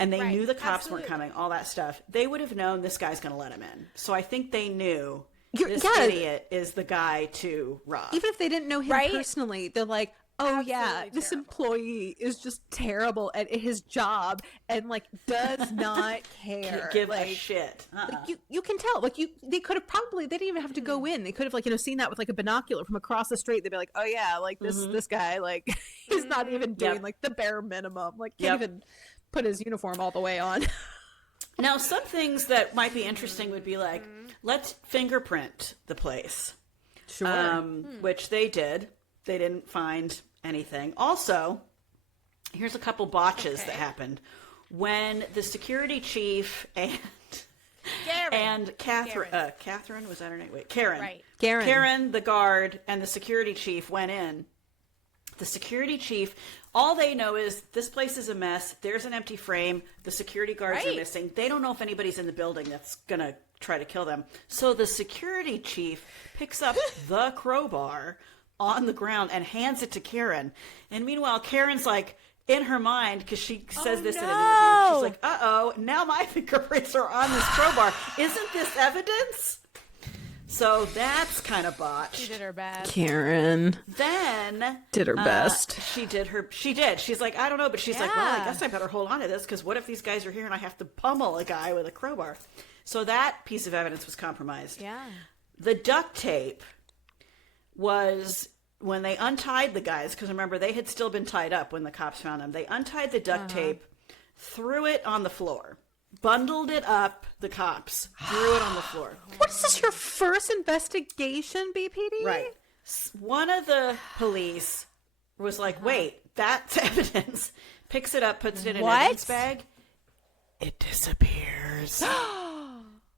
and they knew the cops weren't coming, all that stuff, they would have known this guy's going to let him in. So I think they knew this idiot is the guy to rob. Even if they didn't know him personally, they're like, oh yeah, this employee is just terrible at his job and like does not care. Give a shit. Like, you can tell. Like they could have probably, they didn't even have to go in. They could have like seen that with like a binocular from across the street. They'd be like, oh yeah, like this guy, like he's not even doing like the bare minimum. Like can't even put his uniform all the way on. Now some things that might be interesting would be like, let's fingerprint the place. Sure. Which they did. They didn't find anything. Also, here's a couple botches that happened. When the security chief and Catherine, was that her name? Wait, Karen. Right. Karen, the guard, and the security chief went in. The security chief, all they know is this place is a mess. There's an empty frame. The security guards are missing. They don't know if anybody's in the building that's going to try to kill them. So the security chief picks up the crowbar on the ground and hands it to Karen. And meanwhile, Karen's like, in her mind, because she says this in an interview, she's like, uh-oh, now my fingerprints are on this crowbar. Isn't this evidence? So that's kind of botched. She did her best. Karen then did her best. She did. She's like, I don't know, but she's like, well, I guess I better hold on to this, because what if these guys are here and I have to pummel a guy with a crowbar? So that piece of evidence was compromised. Yeah. The duct tape was when they untied the guys, because remember, they had still been tied up when the cops found them. They untied the duct tape, threw it on the floor, bundled it up, the cops, threw it on the floor. What is this, your first investigation, BPD? Right. One of the police was like, wait, that's evidence. Picks it up, puts it in an evidence bag. It disappears.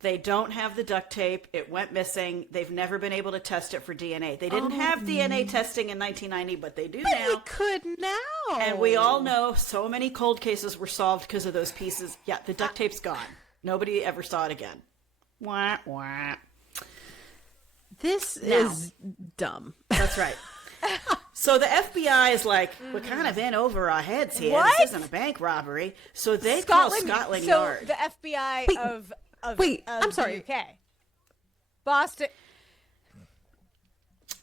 They don't have the duct tape. It went missing. They've never been able to test it for DNA. They didn't have DNA testing in 1990, but they do now. They could now. And we all know so many cold cases were solved because of those pieces. Yeah, the duct tape's gone. Nobody ever saw it again. Wah, wah. This is dumb. That's right. So the FBI is like, we're kind of in over our heads here. What? This isn't a bank robbery. So they call Scotland Yard. So the FBI Wait, of I'm sorry. UK.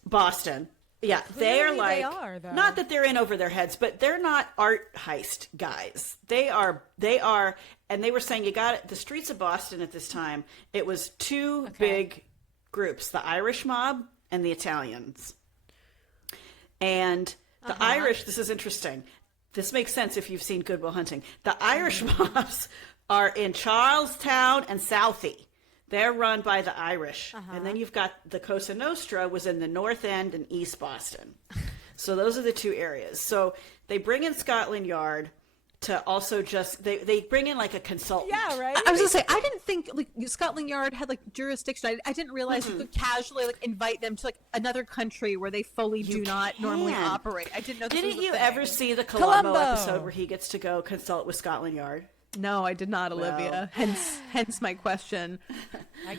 Boston. Yeah, they are like, they are, though. not that they're in over their heads, but they're not art heist guys. They are, and they were saying you got it. The streets of Boston at this time, it was two big groups, the Irish mob and the Italians. And the Irish, this is interesting. This makes sense if you've seen Good Will Hunting. The Irish mobs are in Charlestown and Southie. They're run by the Irish. And then you've got the Cosa Nostra was in the North End and East Boston. So those are the two areas. So they bring in Scotland Yard to also just they bring in like a consultant. Yeah, right. I was gonna say, I didn't think like Scotland Yard had like jurisdiction. I didn't realize you could casually like invite them to like another country where they fully do not normally can. operate. I didn't know. This Didn't was a you thing. ever see the Columbo Columbo. episode where he gets to go consult with Scotland Yard? No, I did not, Olivia. Well. Hence my question.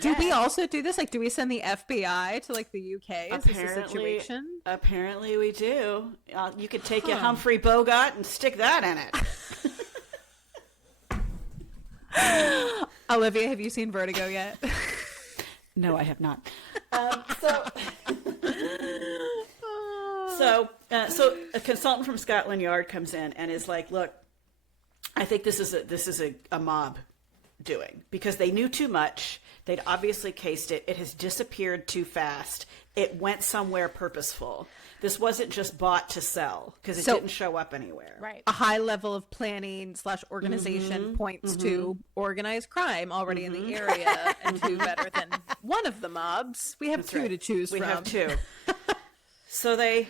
Do we also do this? Like, do we send the FBI to like the UK? Is this a situation? Apparently we do. You could take a Humphrey Bogart and stick that in it. Olivia, have you seen Vertigo yet? No, I have not. So a consultant from Scotland Yard comes in and is like, "Look, I think this is a mob doing, because they knew too much. They'd obviously cased it. It has disappeared too fast. It went somewhere purposeful. This wasn't just bought to sell because it didn't show up anywhere." Right. A high level of planning / organization points to organized crime already in the area, and who better than one of the mobs? We have two to choose from. We have two. So the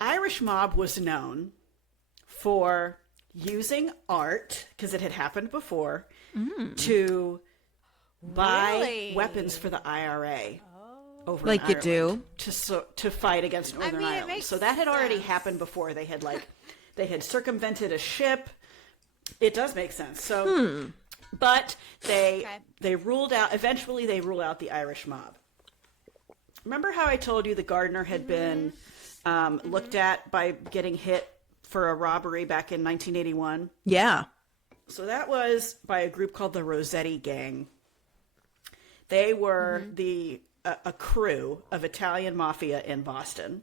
Irish mob was known for using art, because it had happened before, to buy weapons for the IRA over Like in you Ireland do. to fight against Northern it Ireland. makes So that had already sense. happened before. They had circumvented a ship. It does make sense. So, but they ruled out. Eventually, they rule out the Irish mob. Remember how I told you the Gardner had been looked at by getting hit for a robbery back in 1981? Yeah. So that was by a group called the Rossetti gang. They were a crew of Italian mafia in Boston.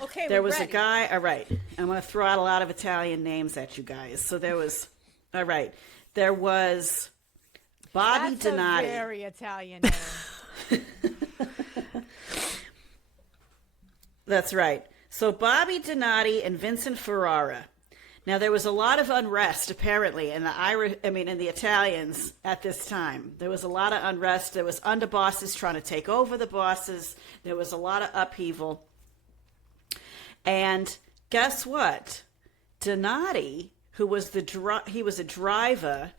Okay, There we're was ready. a guy. All right, I'm going to throw out a lot of Italian names at you guys. So there was. All right, there was Bobby That's Donati. a very Italian name. That's right. So Bobby Donati and Vincent Ferrara. Now there was a lot of unrest apparently in the Italians at this time. There was a lot of unrest. There was underbosses trying to take over the bosses. There was a lot of upheaval. And guess what? Donati, who was he was a driver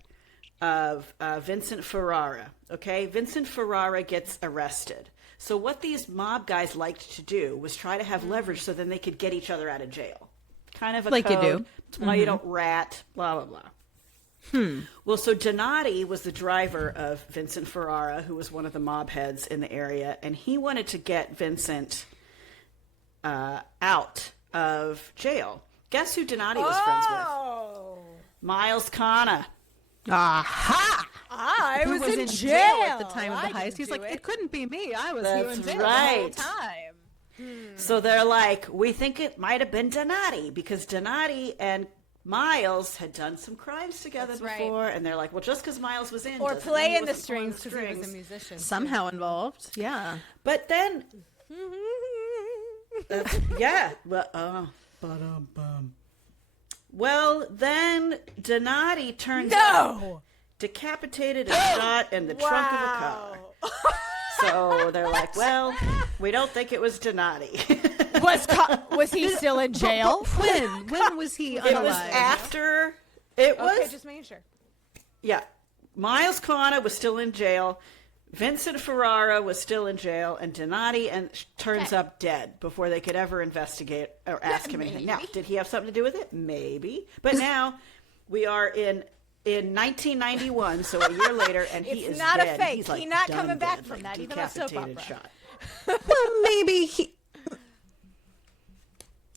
of Vincent Ferrara. Okay, Vincent Ferrara gets arrested. So what these mob guys liked to do was try to have leverage so then they could get each other out of jail. Kind of a Like you code. do. It's why you don't rat, blah, blah, blah. Well, so Donati was the driver of Vincent Ferrara, who was one of the mob heads in the area, and he wanted to get Vincent out of jail. Guess who Donati was friends with? Oh, Miles Connor. Aha! I Who was, in jail jail at the time of I the heist. didn't He's do like, it. it couldn't be me. I was here in That's jail the whole right. time. So they're like, we think it might have been Donati, because Donati and Miles had done some crimes together That's right. before, and they're like, well, just because Miles was in, or doesn't mean he playing the wasn't pulling strings because he was a musician. Somehow involved. Yeah. But then, yeah, well, well, then Donati turns up, decapitated and shot in the trunk of a car. So they're like, well, we don't think it was Donati. Was he still in jail? When was he It unalive? was after. It was. Okay, just making sure. Yeah. Miles Connor was still in jail. Vincent Ferrara was still in jail, and Donati turns up dead before they could ever investigate or ask him anything. Now, did he have something to do with it? Maybe. But now we are in 1991, so a year later, and he It's is not a dead. fake. He's like He's not done coming back dead, from like that, even on soap decapitated, opera. shot. Well, maybe he.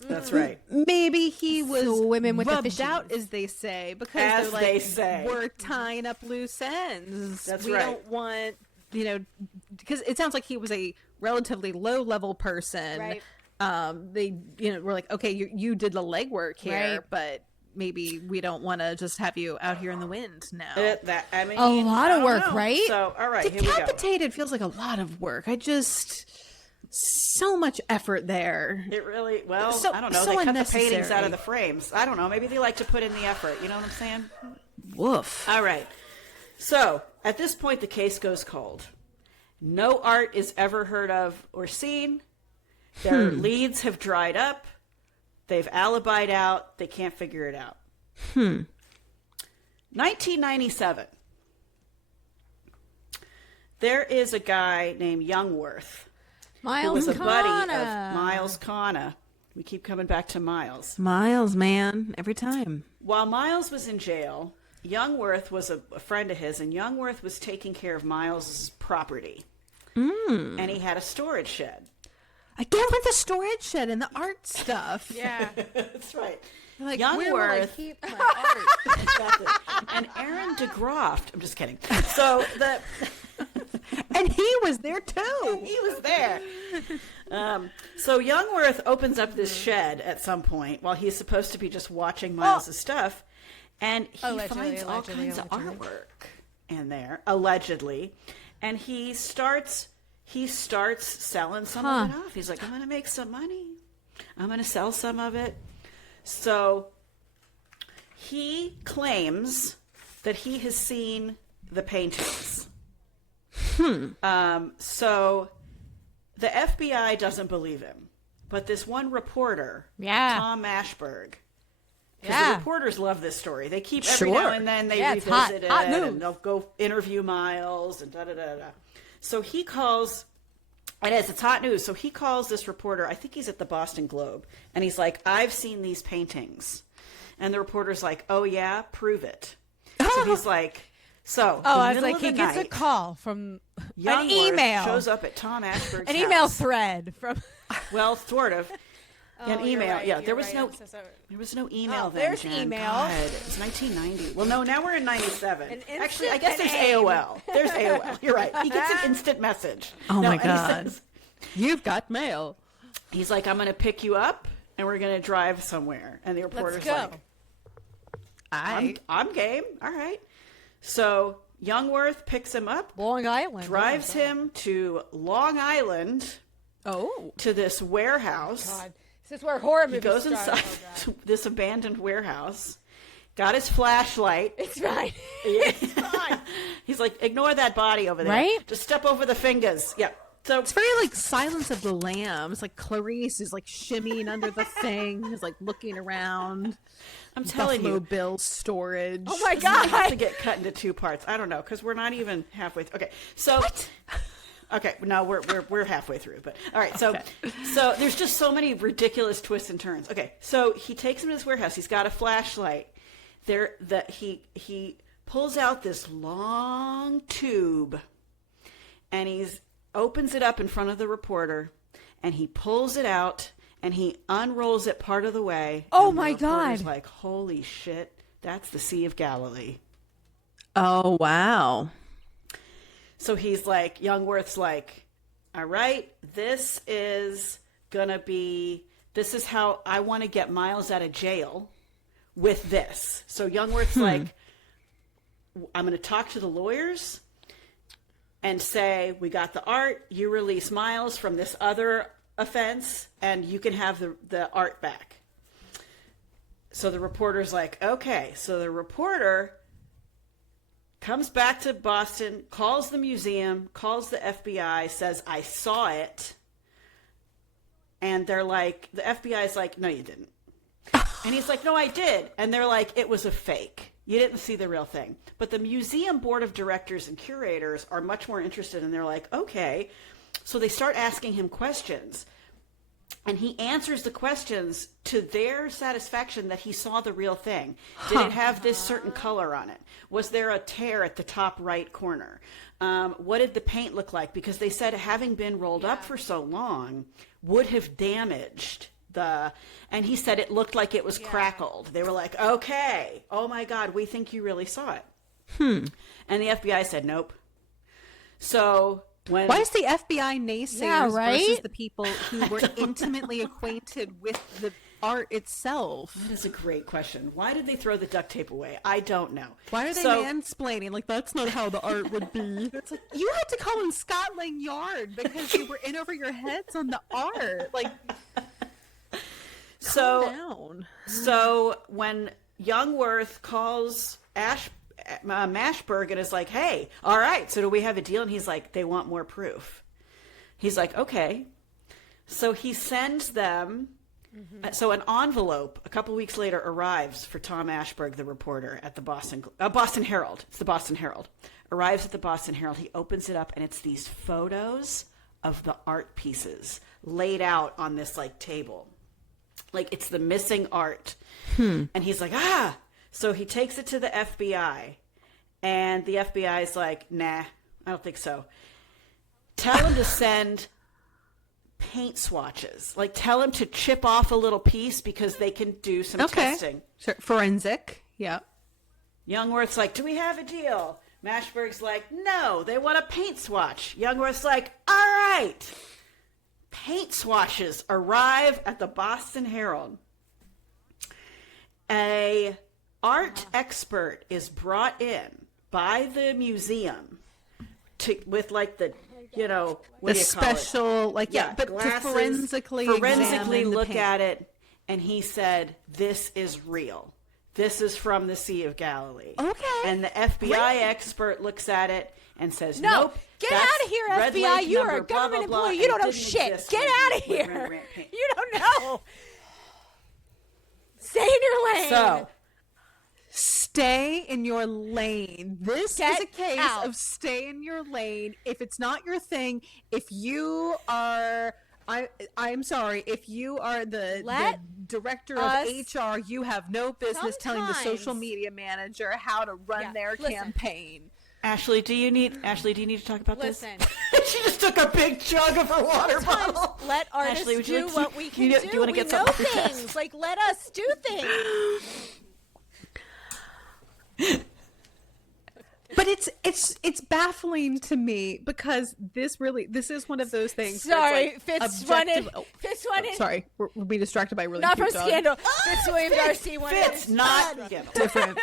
That's right. Maybe he was So women with the rubbed fishies. out, as they say, because As they're like, they say. we're tying up loose ends. That's we right. don't want, because it sounds like he was a relatively low-level person. Right. They, were like, okay, you did the legwork here, Right. but maybe we don't want to just have you out here in the wind now. A lot I of don't work, know. right? So, all right, here we go. Decapitated feels like a lot of work. So much effort there. It really, I don't know. so They cut the unnecessary. paintings out of the frames. I don't know. Maybe they like to put in the effort. You know what I'm saying? Woof. All right. So at this point, the case goes cold. No art is ever heard of or seen. Their leads have dried up. They've alibied out. They can't figure it out. 1997. There is a guy named Youngworth who Miles was a buddy of Kana. Miles Kana. We keep coming back to Miles. Miles, man, every time. While Miles was in jail, Youngworth was a friend of his, and Youngworth was taking care of Miles's property. And he had a storage shed. Again with the storage shed and the art stuff. Yeah. That's right. Like, where will I Youngworth keep my art? exactly. And Aaron DeGroft. I'm just kidding. So And he was there too. he was there. So Youngworth opens up this shed at some point while he's supposed to be just watching Miles's stuff, and he finds all kinds of artwork in there, allegedly, and he starts selling some of it off. He's like, I'm going to make some money. I'm going to sell some of it. So he claims that he has seen the paintings. So the FBI doesn't believe him, but this one reporter, Tom Ashberg, because the reporters love this story. They keep every now and then they revisit it, and they'll go interview Miles and da da da da. So he calls. It's hot news. So he calls this reporter. I think he's at the Boston Globe, and he's like, "I've seen these paintings," and the reporter's like, "Oh yeah, prove it." So he's like. So, I was like, he gets a call from an email. Shows up at Tom Ashford's an house. email thread from. Well, sort of. An email. Right, yeah, there was right. no. There was no email then. There's Jen. email. God, it was 1990. Well, no, now we're in 97. Actually, I guess and there's AOL. There's AOL. You're right. He gets an instant message. Oh No, my and he God. says- You've got mail. He's like, I'm going to pick you up, and we're going to drive somewhere. And the reporter's Let's go. like, I'm game. All right. So Youngworth picks him up, Long Island. drives him to Long Island, to this warehouse. God. This is where horror movies He goes start. inside this abandoned warehouse, got his flashlight. It's fine. It's fine. He's like, ignore that body over there. Right? Just step over the fingers. Yeah. So It's very like Silence of the Lambs. Like Clarice is like shimmying under the thing. He's like looking around. I'm telling Buffalo you, Bill storage. Oh my this might have God. to get cut into two parts. I don't know, because we're not even halfway. Okay, so okay, no, we're halfway through. But all right, so there's just so many ridiculous twists and turns. Okay, so he takes him to this warehouse. He's got a flashlight. He pulls out this long tube, and he's opens it up in front of the reporter, and he pulls it out, and he unrolls it part of the way. Oh and the my reporter's God. like, holy shit, that's the Sea of Galilee. Oh wow. So he's like, Youngworth's like, all right, this is how I want to get Miles out of jail with this. So Youngworth's like, I'm going to talk to the lawyers and say, we got the art, you release Miles from this other offense, and you can have the art back. So the reporter's like, okay. So the reporter comes back to Boston, calls the museum, calls the FBI, says, I saw it. And they're like, the FBI's like, no, you didn't. And he's like, no, I did. And they're like, it was a fake. You didn't see the real thing. But the museum board of directors and curators are much more interested, and they're like, okay. So they start asking him questions. And he answers the questions to their satisfaction that he saw the real thing. Did it have this certain color on it? Was there a tear at the top right corner? What did the paint look like? Because they said having been rolled up for so long would have damaged and he said it looked like it was crackled. They were like, okay, oh my God, we think you really saw it. And the FBI said, nope. So why is the FBI naysayers versus right? the people who were intimately acquainted with the art itself? That is a great question. Why did they throw the duct tape away? I don't know. Why are they mansplaining? Like, that's not how the art would be. It's like, you had to call in Scotland Yard because you were in over your heads on the art. Like, calm down. So when Youngworth calls Mashberg and is like, hey, all right, so do we have a deal? And he's like, they want more proof. He's like, okay. So he sends them So an envelope a couple weeks later arrives for Tom Ashberg, the reporter at the Boston Herald. It's the Boston Herald. Arrives at the Boston Herald. He opens it up, and it's these photos of the art pieces laid out on this like table. Like it's the missing art. And he's like, So he takes it to the FBI, and the FBI is like, nah, I don't think so. Tell him to send paint swatches. Like, tell him to chip off a little piece because they can do some testing. Sure. Forensic. Yeah. Youngworth's like, do we have a deal? Mashberg's like, no, they want a paint swatch. Youngworth's like, all right. Paint swatches arrive at the Boston Herald. A art expert is brought in by the museum with like the, you know, what the do you call special, it? like, Glasses, to forensically look paint. at it. And he said, this is real. This is from the Sea of Galilee. Okay. And the FBI expert looks at it and says, No, nope. get that's out of here, red FBI. lake You are number, a blah, government blah, blah, employee. and You don't it know didn't shit. exist Get when out of when here. Rembrandt paint. You don't know. Stay in your lane. So, stay in your lane. This Get is a case out. of stay in your lane. If it's not your thing, if you are, I'm sorry, if you are the director of us- HR, you have no business telling the social Sometimes- media manager how to run their listen. campaign. Ashley, do you need to talk about Listen. this? She just took a big chug of her water Sometimes bottle. let artists Ashley, would you do like what to- we can do do. you wanna We get know something off your chest? things. Like, let us do things. But it's baffling to me because this is one of those things. Sorry, where it's Fitz like wanted. objective- Fitz wanted. Sorry, we're being distracted by a really Not from cute dog. Scandal. Fitzwilliam Darcy wanted. Fitz, not Scandal. Different.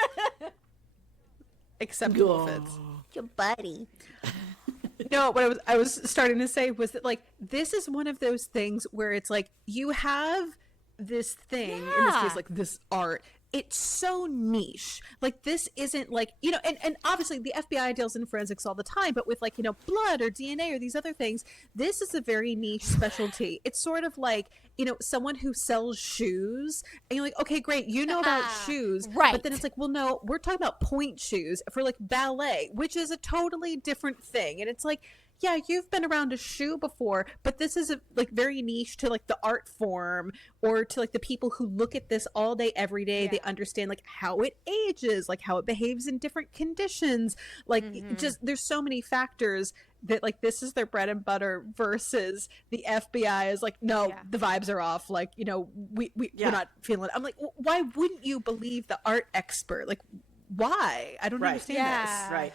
Acceptable fits. Your buddy. No, what I was starting to say was that like this is one of those things where it's like you have this thing in this case, like this art. It's so niche. Like this isn't like, you know, and obviously the FBI deals in forensics all the time, but with like, you know, blood or DNA or these other things, this is a very niche specialty. It's sort of like, you know, someone who sells shoes and you're like, okay, great, you know about shoes. Right. But then it's like, well, no, we're talking about point shoes for like ballet, which is a totally different thing. And it's like, yeah, you've been around a shoe before, but this is like very niche to like the art form or to like the people who look at this all day, every day. They understand like how it ages, like how it behaves in different conditions. Like just there's so many factors that like this is their bread and butter versus the FBI is like, no, the vibes are off. Like, you know, we're not feeling it. I'm like, why wouldn't you believe the art expert? Like, why? I don't understand this. Right.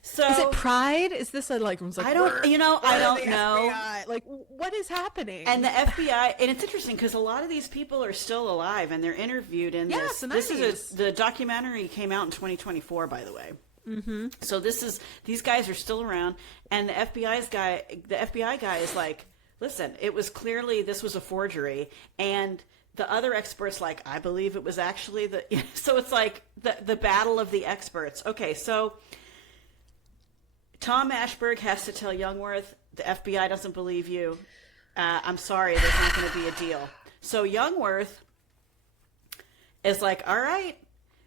So Is it pride? Is this a like? I don't know. FBI? Like, what is happening? And the FBI, and it's interesting because a lot of these people are still alive and they're interviewed in this. This is the documentary came out in 2024, by the way. Mm-hmm. So these guys are still around, and the FBI guy is like, listen, it was clearly this was a forgery, and the other experts like, I believe it was actually so it's like the battle of the experts. Okay, so Tom Ashberg has to tell Youngworth, the FBI doesn't believe you. I'm sorry, there's not going to be a deal. So Youngworth is like, all right.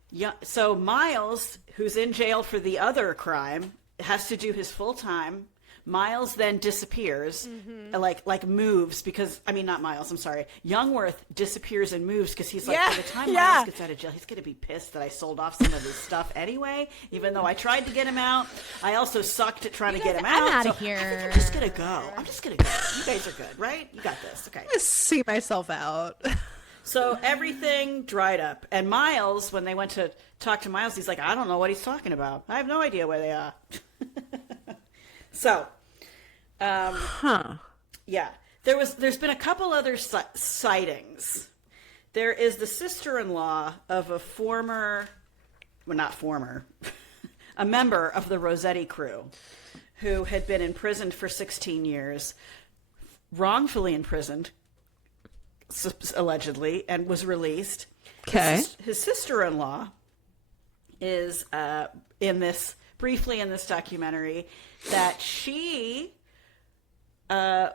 Yeah. So Miles, who's in jail for the other crime, has to do his full time. Miles then disappears, like moves because, I mean, not Miles, I'm sorry. Youngworth disappears and moves because he's like, by the time Miles gets out of jail, he's going to be pissed that I sold off some of his stuff anyway, even though I tried to get him out. I also sucked at trying to get him out. I'm outta so here. I think I'm just going to go. You guys are good, right? You got this. Okay. I see myself out. So everything dried up. And Miles, when they went to talk to Miles, he's like, I don't know what he's talking about. I have no idea where they are. So, yeah, there's been a couple other sightings. There is the sister-in-law of a member of the Rosetti crew who had been imprisoned for 16 years, wrongfully imprisoned, allegedly, and was released. Okay. His sister-in-law is briefly in this documentary that she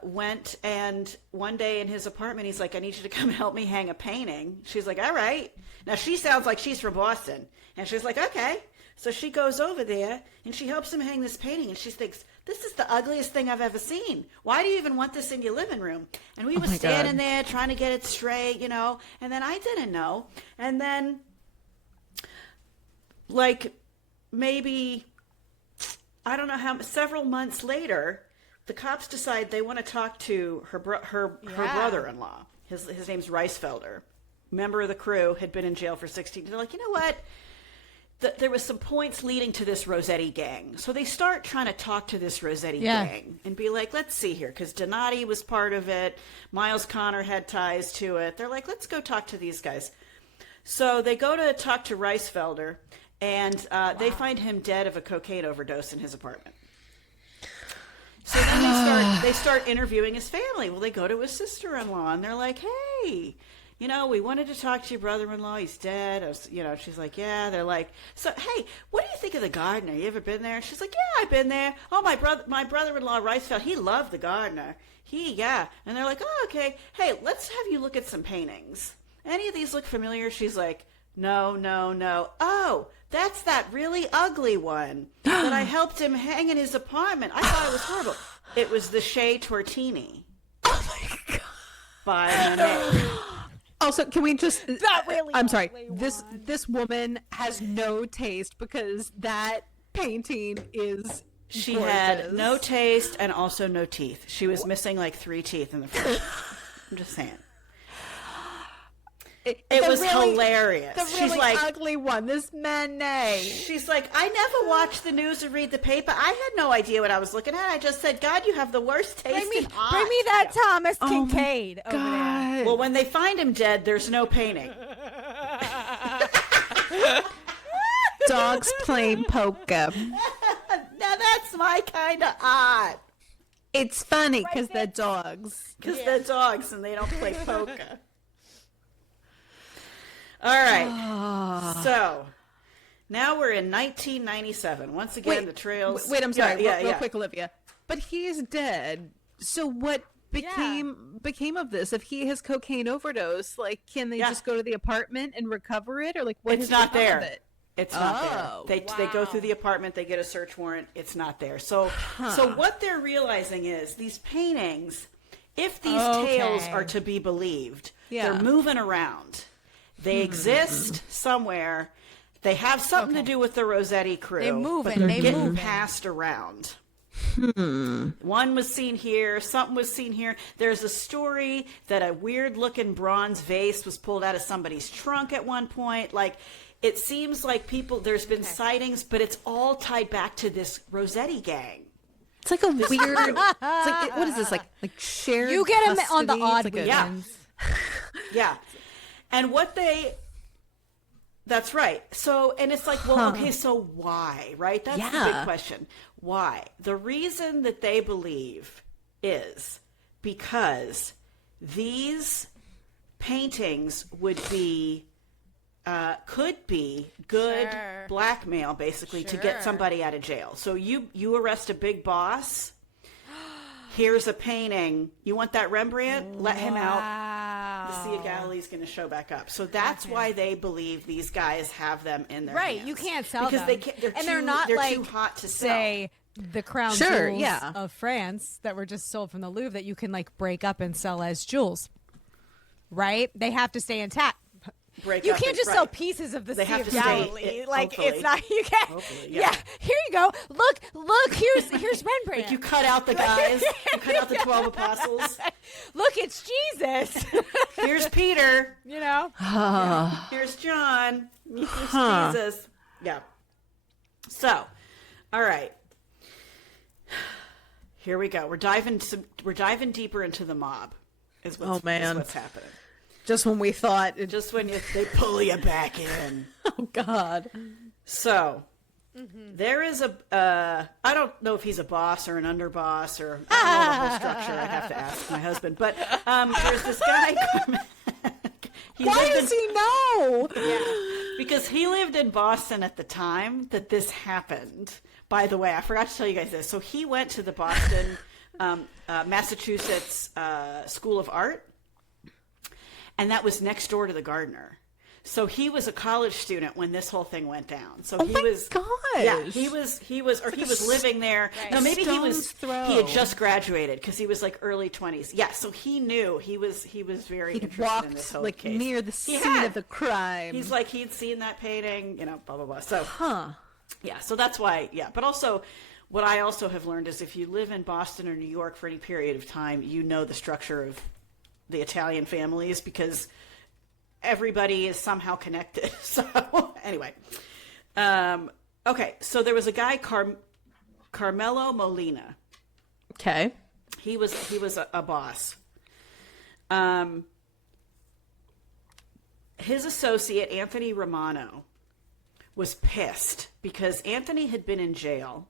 went and one day in his apartment, he's like, I need you to come help me hang a painting. She's like, all right. Now, she sounds like she's from Boston. And she's like, okay. So she goes over there and she helps him hang this painting. And she thinks, this is the ugliest thing I've ever seen. Why do you even want this in your living room? And we were standing there trying to get it straight, you know. And then I didn't know. And then, like, maybe, I don't know how, several months later, the cops decide they want to talk to her brother-in-law. His name's Reisfelder. Member of the crew, had been in jail for 16. They're like, you know what? There was some points leading to this Rosetti gang. So they start trying to talk to this Rosetti gang and be like, let's see here. Because Donati was part of it. Miles Connor had ties to it. They're like, let's go talk to these guys. So they go to talk to Reisfelder, and they find him dead of a cocaine overdose in his apartment. So then they start interviewing his family. Well, they go to his sister-in-law, and they're like, hey, you know, we wanted to talk to your brother-in-law. He's dead. She's like, yeah. They're like, so, hey, what do you think of the Gardner? You ever been there? She's like, yeah, I've been there. Oh, my brother-in-law, Reisfeld, he loved the Gardner. And they're like, oh, okay. Hey, let's have you look at some paintings. Any of these look familiar? She's like, no. Oh, that's that really ugly one that I helped him hang in his apartment. I thought it was horrible. It was the Shea Tortini. Oh, my God. By Monet. Also, can we just... That really I'm sorry. ugly This woman has no taste because that painting is She gorgeous. had no taste and also no teeth. She was missing like 3 teeth in the front. I'm just saying. It was really, hilarious. The really She's like, ugly one, this Manet. she's like, I never watched the news or read the paper. I had no idea what I was looking at. I just said, God, you have the worst taste in art. Bring me that Thomas Kincaid over there. Well, when they find him dead, there's no painting. Dogs playing poker. Now that's my kind of art. It's funny because they're dogs. Because they're dogs and they don't play poker. All right. So now we're in 1997. Once again, the trails. Wait, I'm sorry. Yeah, real quick, Olivia. But he is dead. So what became of this? If he has cocaine overdose, like, can they just go to the apartment and recover it, or like what? It's not there. It's not there. Oh, They go through the apartment. They get a search warrant. It's not there. So what they're realizing is these paintings, if these tales are to be believed, they're moving around. They exist somewhere. They have something to do with the Rossetti crew. They move but and they're they getting move. passed around. One was seen here. Something was seen here. There's a story that a weird-looking bronze vase was pulled out of somebody's trunk at one point. Like, it seems like there's been sightings, but it's all tied back to this Rossetti gang. It's like a weird. It's like, what is this like shared? You get him on the custody? odd It's like weekends. Yeah. And that's right. So, and it's like, well, okay, so why, right? That's the big question. Why? The reason that they believe is because these paintings could be good blackmail, basically, to get somebody out of jail. So you arrest a big boss. Here's a painting. You want that Rembrandt? Let him out. The Sea of Galilee is going to show back up. So that's why they believe these guys have them in their hands. You can't sell because them. they can't, they're too hot to sell. Say the crown jewels of France that were just sold from the Louvre that you can like break up and sell as jewels. Right? They have to stay intact. You can't just sell pieces of the Sea of Galilee. It's not. You can't. Yeah. Here you go. Look. Here's Rembrandt. Like you cut out the guys. You cut out the 12 apostles. Look, it's Jesus. Here's Peter. You know. Here's John. Here's Jesus. Yeah. So, all right. Here we go. We're diving deeper into the mob. Is what's happening. Just when we thought... Just when they pull you back in. Oh, God. So, there is I don't know if he's a boss or an underboss or I don't know the whole structure. I'd have to ask my husband. But there's this guy... Why does he know? Yeah, because he lived in Boston at the time that this happened. By the way, I forgot to tell you guys this. So he went to the Boston... Massachusetts School of Art, and that was next door to the Gardner. So he was a college student when this whole thing went down. So he was, yeah, he was living there. Right. No, maybe he had just graduated because he was like early 20s. Yeah, so he knew he was very interested in this whole like case. Near the scene of the crime. He's like he'd seen that painting, blah blah blah. So, yeah, so that's why. Yeah, but also, what I also have learned is if you live in Boston or New York for any period of time, you know the structure of the Italian families because everybody is somehow connected. So anyway, okay. So there was a guy, Carmelo Molina. Okay. He was a boss. His associate, Anthony Romano, was pissed because Anthony had been in jail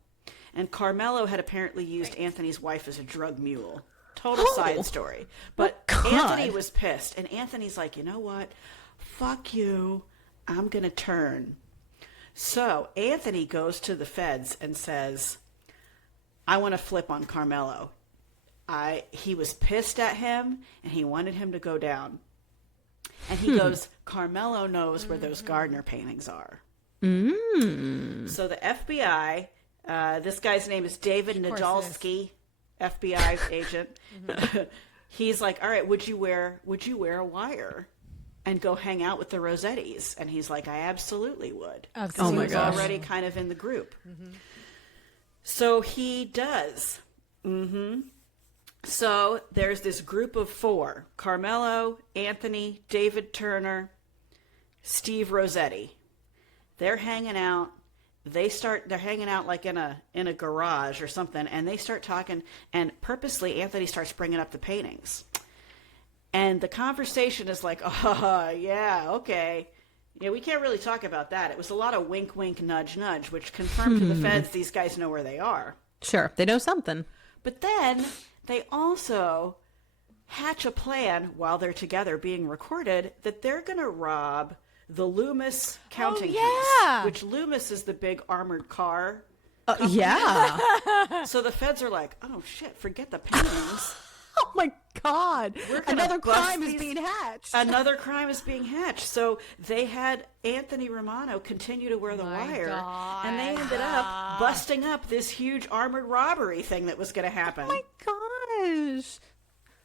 and Carmelo had apparently used Anthony's wife as a drug mule. Total side story. But Anthony was pissed. And Anthony's like, you know what? Fuck you. I'm going to turn. So Anthony goes to the feds and says, I want to flip on Carmelo. He was pissed at him and he wanted him to go down. And he goes, Carmelo knows where those Gardner paintings are. So the FBI, this guy's name is David Nadolsky, FBI agent. He's like, all right, would you wear a wire and go hang out with the Rossettis? And he's like, I absolutely would. Oh my gosh. He was already kind of in the group. So he does. So there's this group of four: Carmelo, Anthony, David Turner, Steve Rossetti. They're hanging out. They're hanging out like in a garage or something, and they start talking, and purposely Anthony starts bringing up the paintings. And the conversation is like, oh, yeah, okay. Yeah, we can't really talk about that. It was a lot of wink, wink, nudge, nudge, which confirmed to the feds these guys know where they are. Sure, they know something. But then they also hatch a plan while they're together being recorded that they're going to rob the Loomis counting house, which Loomis is the big armored car. Yeah. So the feds are like, oh shit, forget the paintings. Oh my God. Another crime is being hatched. Another crime is being hatched. So they had Anthony Romano continue to wear the wire. God. And they ended up busting up this huge armored robbery thing that was going to happen. Oh my gosh.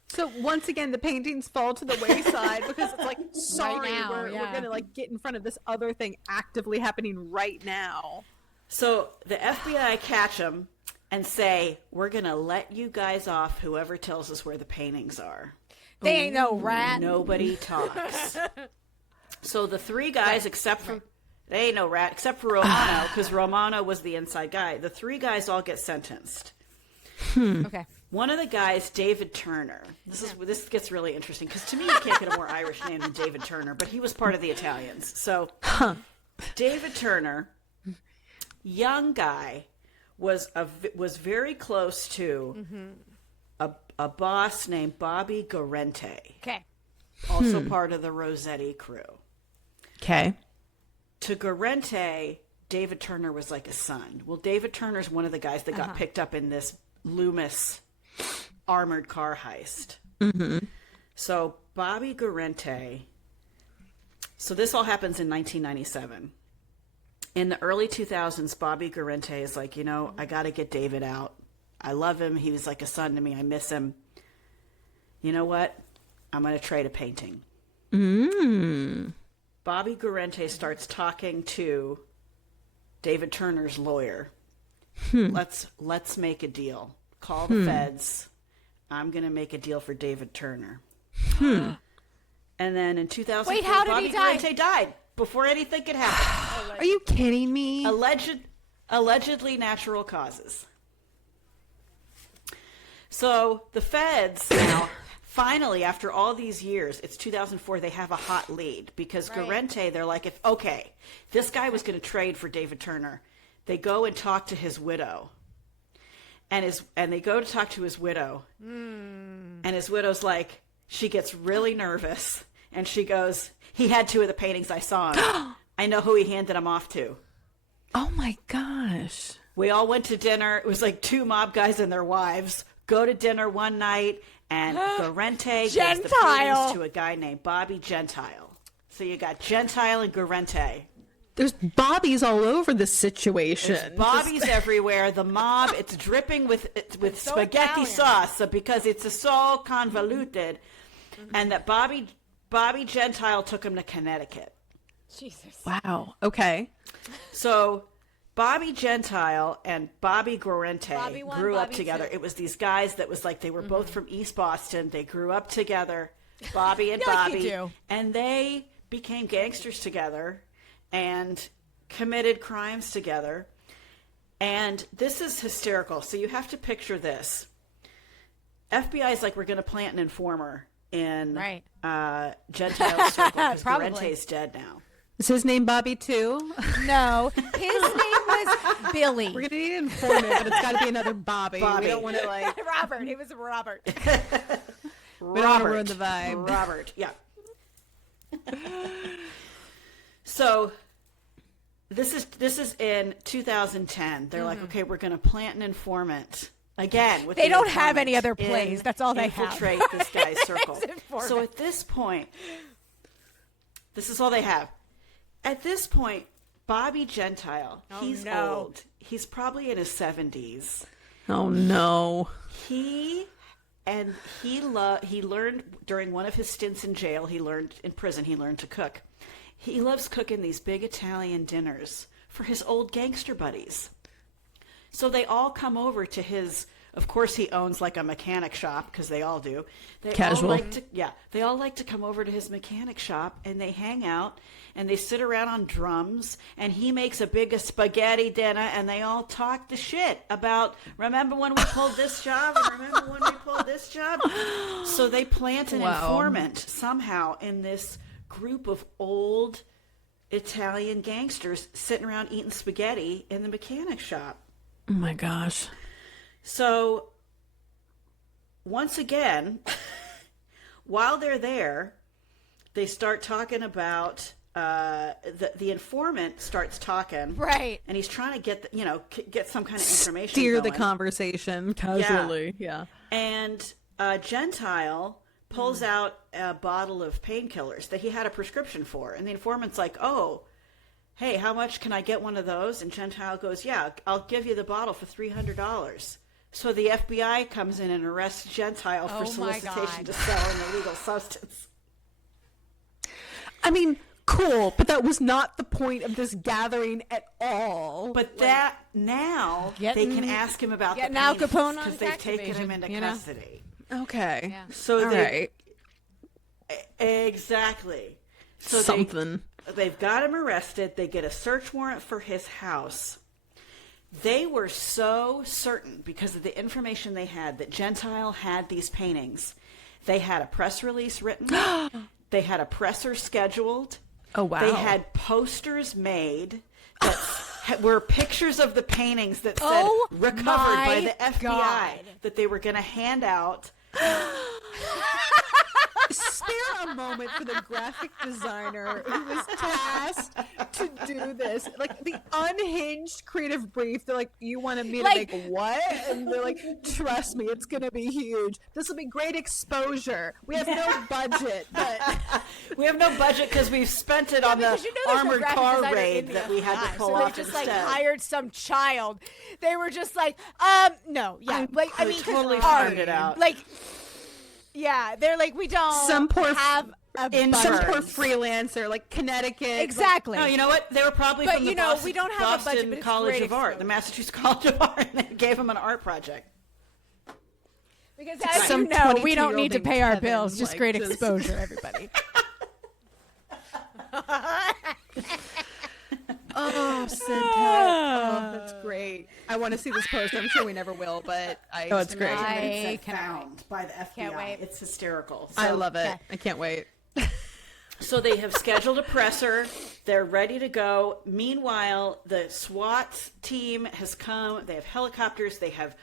So once again, the paintings fall to the wayside because it's like, sorry, right now, we're going to like get in front of this other thing actively happening right now. So the FBI catch them and say, we're going to let you guys off, whoever tells us where the paintings are. They ain't no rat. Nobody talks. So the three guys, they ain't no rat, except for Romano, because Romano was the inside guy. The three guys all get sentenced. Okay. One of the guys, David Turner. This gets really interesting because to me you can't get a more Irish name than David Turner, but he was part of the Italians. So David Turner, young guy, was very close to a boss named Bobby Guarente. Okay. Also part of the Rosetti crew. Okay. To Guarente, David Turner was like a son. Well, David Turner's one of the guys that got picked up in this Loomis armored car heist. So Bobby Guarente, so this all happens in 1997. In the early 2000s, Bobby Guarente is like, I got to get David out. I love him. He was like a son to me. I miss him. You know what? I'm going to trade a painting. Bobby Guarente starts talking to David Turner's lawyer. Let's make a deal. Call the feds. I'm going to make a deal for David Turner. And then in 2004, wait, how did Bobby he die? Guarente died before anything could happen. Are you kidding me? Allegedly natural causes. So the feds now, finally, after all these years, it's 2004, they have a hot lead because Guarente, they're like, this guy was going to trade for David Turner. They go and talk to his widow. And they go to talk to his widow. And his widow's like, she gets really nervous. And she goes, he had two of the paintings I saw him. I know who he handed them off to. Oh my gosh. We all went to dinner. It was like two mob guys and their wives. go to dinner one night, and Guarente gives the Gentile. paintings to a guy named Bobby Gentile. So you got Gentile and Guarente. There's Bobbies all over this situation. There's Bobbies everywhere. The mob, it's dripping with so spaghetti Italian. sauce, so because it's so convoluted. And that Bobby Gentile took him to Connecticut. Jesus. Wow. Okay. So Bobby Gentile and Bobby Guarente Bobby one, grew up Bobby together. two. It was these guys that was like they were both from East Boston. They grew up together, Bobby and Yeah, like you Bobby, do. and they became gangsters together and committed crimes together. And this is hysterical. So you have to picture this. FBI is like, we're going to plant an informer in Right. Gentile's circle because Probably. Guarente's dead now. Is his name Bobby too? No, his name was Billy. We're gonna need an informant, but it's got to be another Bobby. Bobby. We don't want to like. Robert. It was Robert. We don't want to ruin the vibe. Robert, yeah. So this is in 2010. They're like, okay, we're going to plant an informant again. With They the don't have informant any other plays. in- That's all they have. infiltrate this guy's circle. Informant. So at this point, this is all they have. At this point, Bobby Gentile, he's no. old. He's probably in his 70s. Oh no. He learned during one of his stints in jail. He learned in prison. He learned to cook. He loves cooking these big Italian dinners for his old gangster buddies. So they all come over to his. Of course, he owns like a mechanic shop because they all do. Casual. They all like to come over to his mechanic shop and they hang out and they sit around on drums and he makes a big spaghetti dinner and they all talk the shit about, remember when we pulled this job and remember when we pulled this job? So they plant an informant somehow in this group of old Italian gangsters sitting around eating spaghetti in the mechanic shop. Oh my gosh. So, once again, while they're there, they start talking about the informant starts talking, Right. And he's trying to get some kind of information. Steer the going. conversation casually. Yeah. And Gentile pulls out a bottle of painkillers that he had a prescription for, and the informant's like, "Oh, hey, how much can I get one of those?" And Gentile goes, "Yeah, I'll give you the bottle for $300. So the FBI comes in and arrests Gentile for solicitation to sell an illegal substance. I mean, cool, but that was not the point of this gathering at all. But that now they can ask him about the getting Al paintings Capone on because they've tax taken him evasion, into you know? custody. Okay. Yeah. So All they right. exactly. So Something. They've got him arrested. They get a search warrant for his house. They were so certain because of the information they had that Gentile had these paintings. They had a press release written. They had a presser scheduled. Oh, wow. They had posters made that were pictures of the paintings that said recovered by the FBI that they were going to hand out. Spare a moment for the graphic designer who was tasked to do this. Like, the unhinged creative brief. They're like, you wanted me to make what? And they're like, trust me, it's going to be huge. This will be great exposure. We have no budget, but... We have no budget because we've spent it on the armored car raid that we had to pull off they just instead. hired some child. They were just like, no, yeah. I mean, totally art, found it out. Like, yeah, they're like, we don't Some poor have a budget. Some poor freelancer, like Connecticut. Exactly. No, you know what? They were probably But, from the you know, Boston, we don't have a budget, Boston but it's College great of Art, the Massachusetts College of Art, and they gave him an art project. Because as Some you know, we don't 22-year-old need to named pay our Kevin, bills. Just like, great just- exposure, everybody. Oh, Syntax. Oh, that's great. I want to see this post. I'm sure we never will, but Oh, it's great. I It's found by the FBI. Can't wait. It's hysterical. I So- love it. I can't wait. So they have scheduled a presser. They're ready to go. Meanwhile, the SWAT team has come. They have helicopters. They have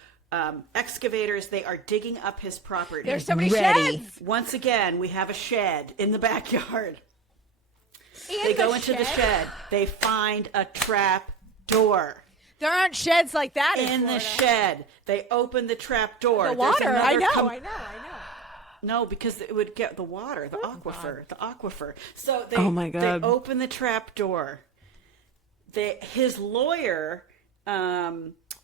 excavators. They are digging up his property. There's so many Ready. sheds. Once again, we have a shed in the backyard. And They the go into the shed. They find a trap door. There aren't sheds like that in the shed. They open the trap door. The water. I know. No, because it would get the water, the aquifer. So they, oh my God. They open the trap door. His lawyer,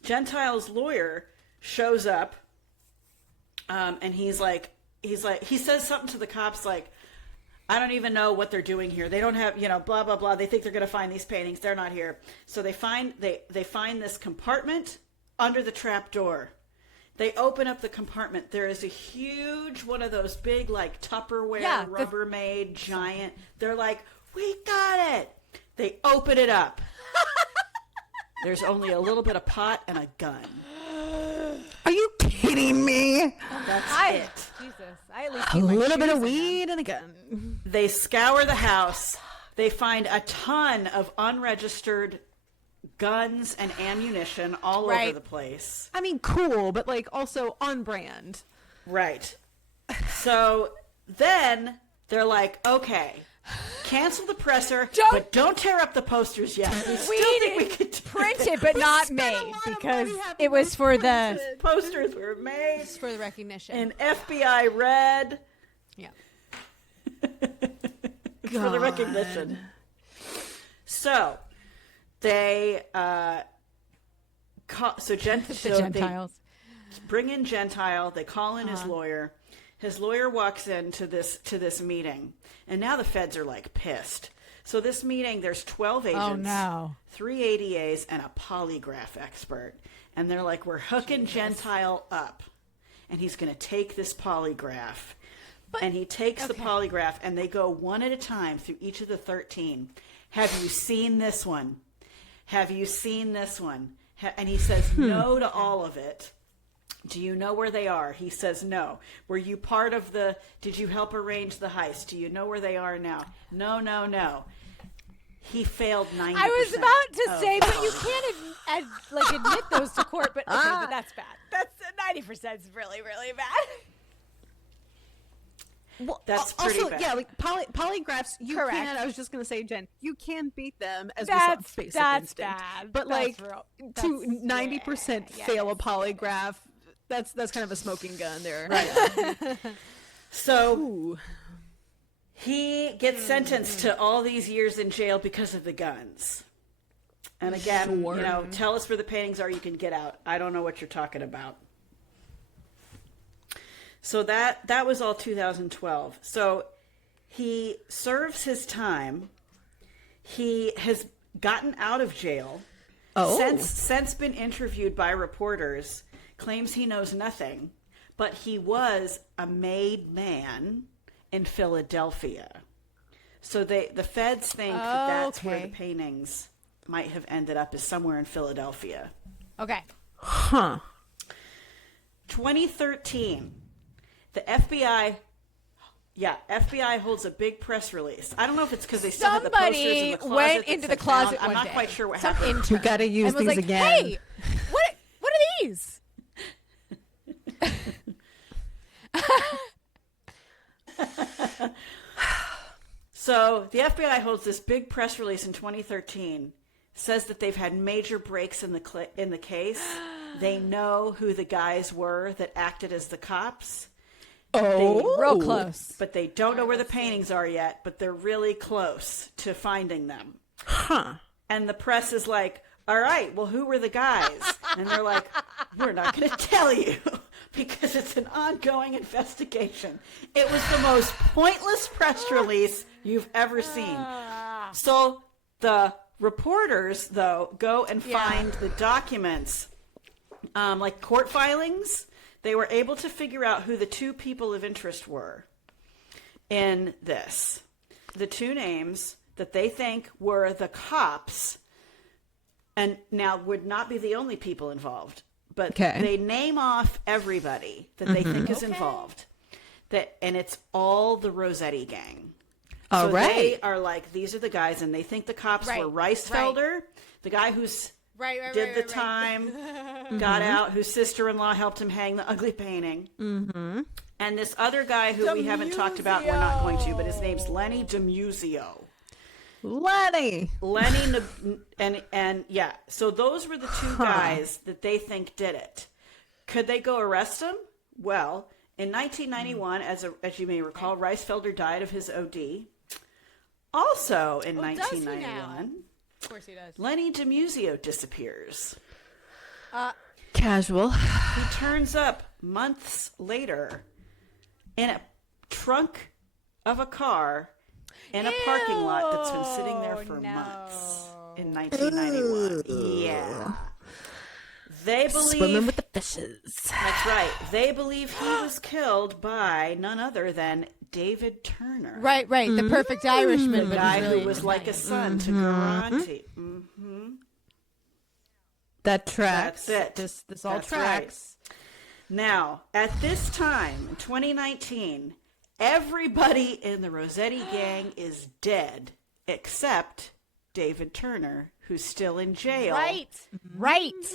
Gentile's lawyer, shows up, and he says something to the cops like, I don't even know what they're doing here. They don't have, blah, blah, blah. They think they're going to find these paintings. They're not here. So they find this compartment under the trap door. They open up the compartment. There is a huge one of those big, like, Tupperware, Rubbermaid, giant. They're like, we got it. They open it up. There's only a little bit of pot and a gun. Are you kidding me? That's it. Jesus. I at least A little bit of weed and a gun. They scour the house. They find a ton of unregistered guns and ammunition all over the place. I mean, cool, but like also on brand. Right. So then they're like, okay, cancel the presser, but don't tear up the posters yet. We still think we could print it, but not made because it was for the posters were made for the recognition in FBI red. Yeah. For the recognition. So they Gentiles. They bring in Gentile. They call in his lawyer. His lawyer walks into this meeting, and now the feds are like pissed. So this meeting, there's 12 agents, 3 ADAs, and a polygraph expert, and they're like, we're hooking Gentile up, and he's going to take this polygraph. And he takes the polygraph, and they go one at a time through each of the 13. Have you seen this one? Have you seen this one? And he says no to all of it. Do you know where they are? He says no. Were you part of did you help arrange the heist? Do you know where they are now? No. He failed 90%. I was about to say, but you can't admit those to court, but that's bad. That's 90% is really, really bad. Well, that's pretty also, bad. Yeah, like polygraphs, you can. I was just going to say, Jen, you can beat them as that's basic that's instinct. bad. But that's to 90% fail a polygraph, that's kind of a smoking gun there. Right. So he gets sentenced to all these years in jail because of the guns. And again, tell us where the paintings are. You can get out. I don't know what you're talking about. So that was all 2012. So he serves his time. He has gotten out of jail. Since been interviewed by reporters, claims he knows nothing, but he was a made man in Philadelphia. So the feds think that's where the paintings might have ended up, is somewhere in Philadelphia. Okay. Huh. 2013. The FBI holds a big press release. I don't know if it's because they still had the posters in the closet. Went into the closet I'm not quite sure what happened. We got to use these like, again. Hey, what are these? So the FBI holds this big press release in 2013, says that they've had major breaks in the case. They know who the guys were that acted as the cops. Real close. But they don't know where the paintings are yet, but they're really close to finding them. Huh. And the press is like, all right, well, who were the guys? And they're like, we're not going to tell you because it's an ongoing investigation. It was the most pointless press release you've ever seen. So the reporters, though, go and find the documents, like court filings. They were able to figure out who the two people of interest were in this. The two names that they think were the cops, and now would not be the only people involved, but they name off everybody that they think is involved. And it's all the Rossetti gang. So they are like, these are the guys, and they think the cops were Reisfelder, the guy who's did the time, got out, whose sister-in-law helped him hang the ugly painting. Mm-hmm. And this other guy who we haven't talked about, we're not going to, but his name's Lenny DiMuzio. Lenny, and yeah. So those were the two guys that they think did it. Could they go arrest him? Well, in 1991, as you may recall, Reisfelder died of his OD. Also in 1991, of course he does. Lenny DiMuzio disappears. Casual. He turns up months later in a trunk of a car in a parking lot that's been sitting there for months in 1991. Yeah. They believe swimming with the fishes. That's right. They believe he was killed by none other than David Turner. Right. The perfect Irishman. The guy who was like a son to Garanti. That tracks. That's it. This all tracks. Right. Now, at this time, in 2019, everybody in the Rosetti gang is dead except David Turner, who's still in jail. Right.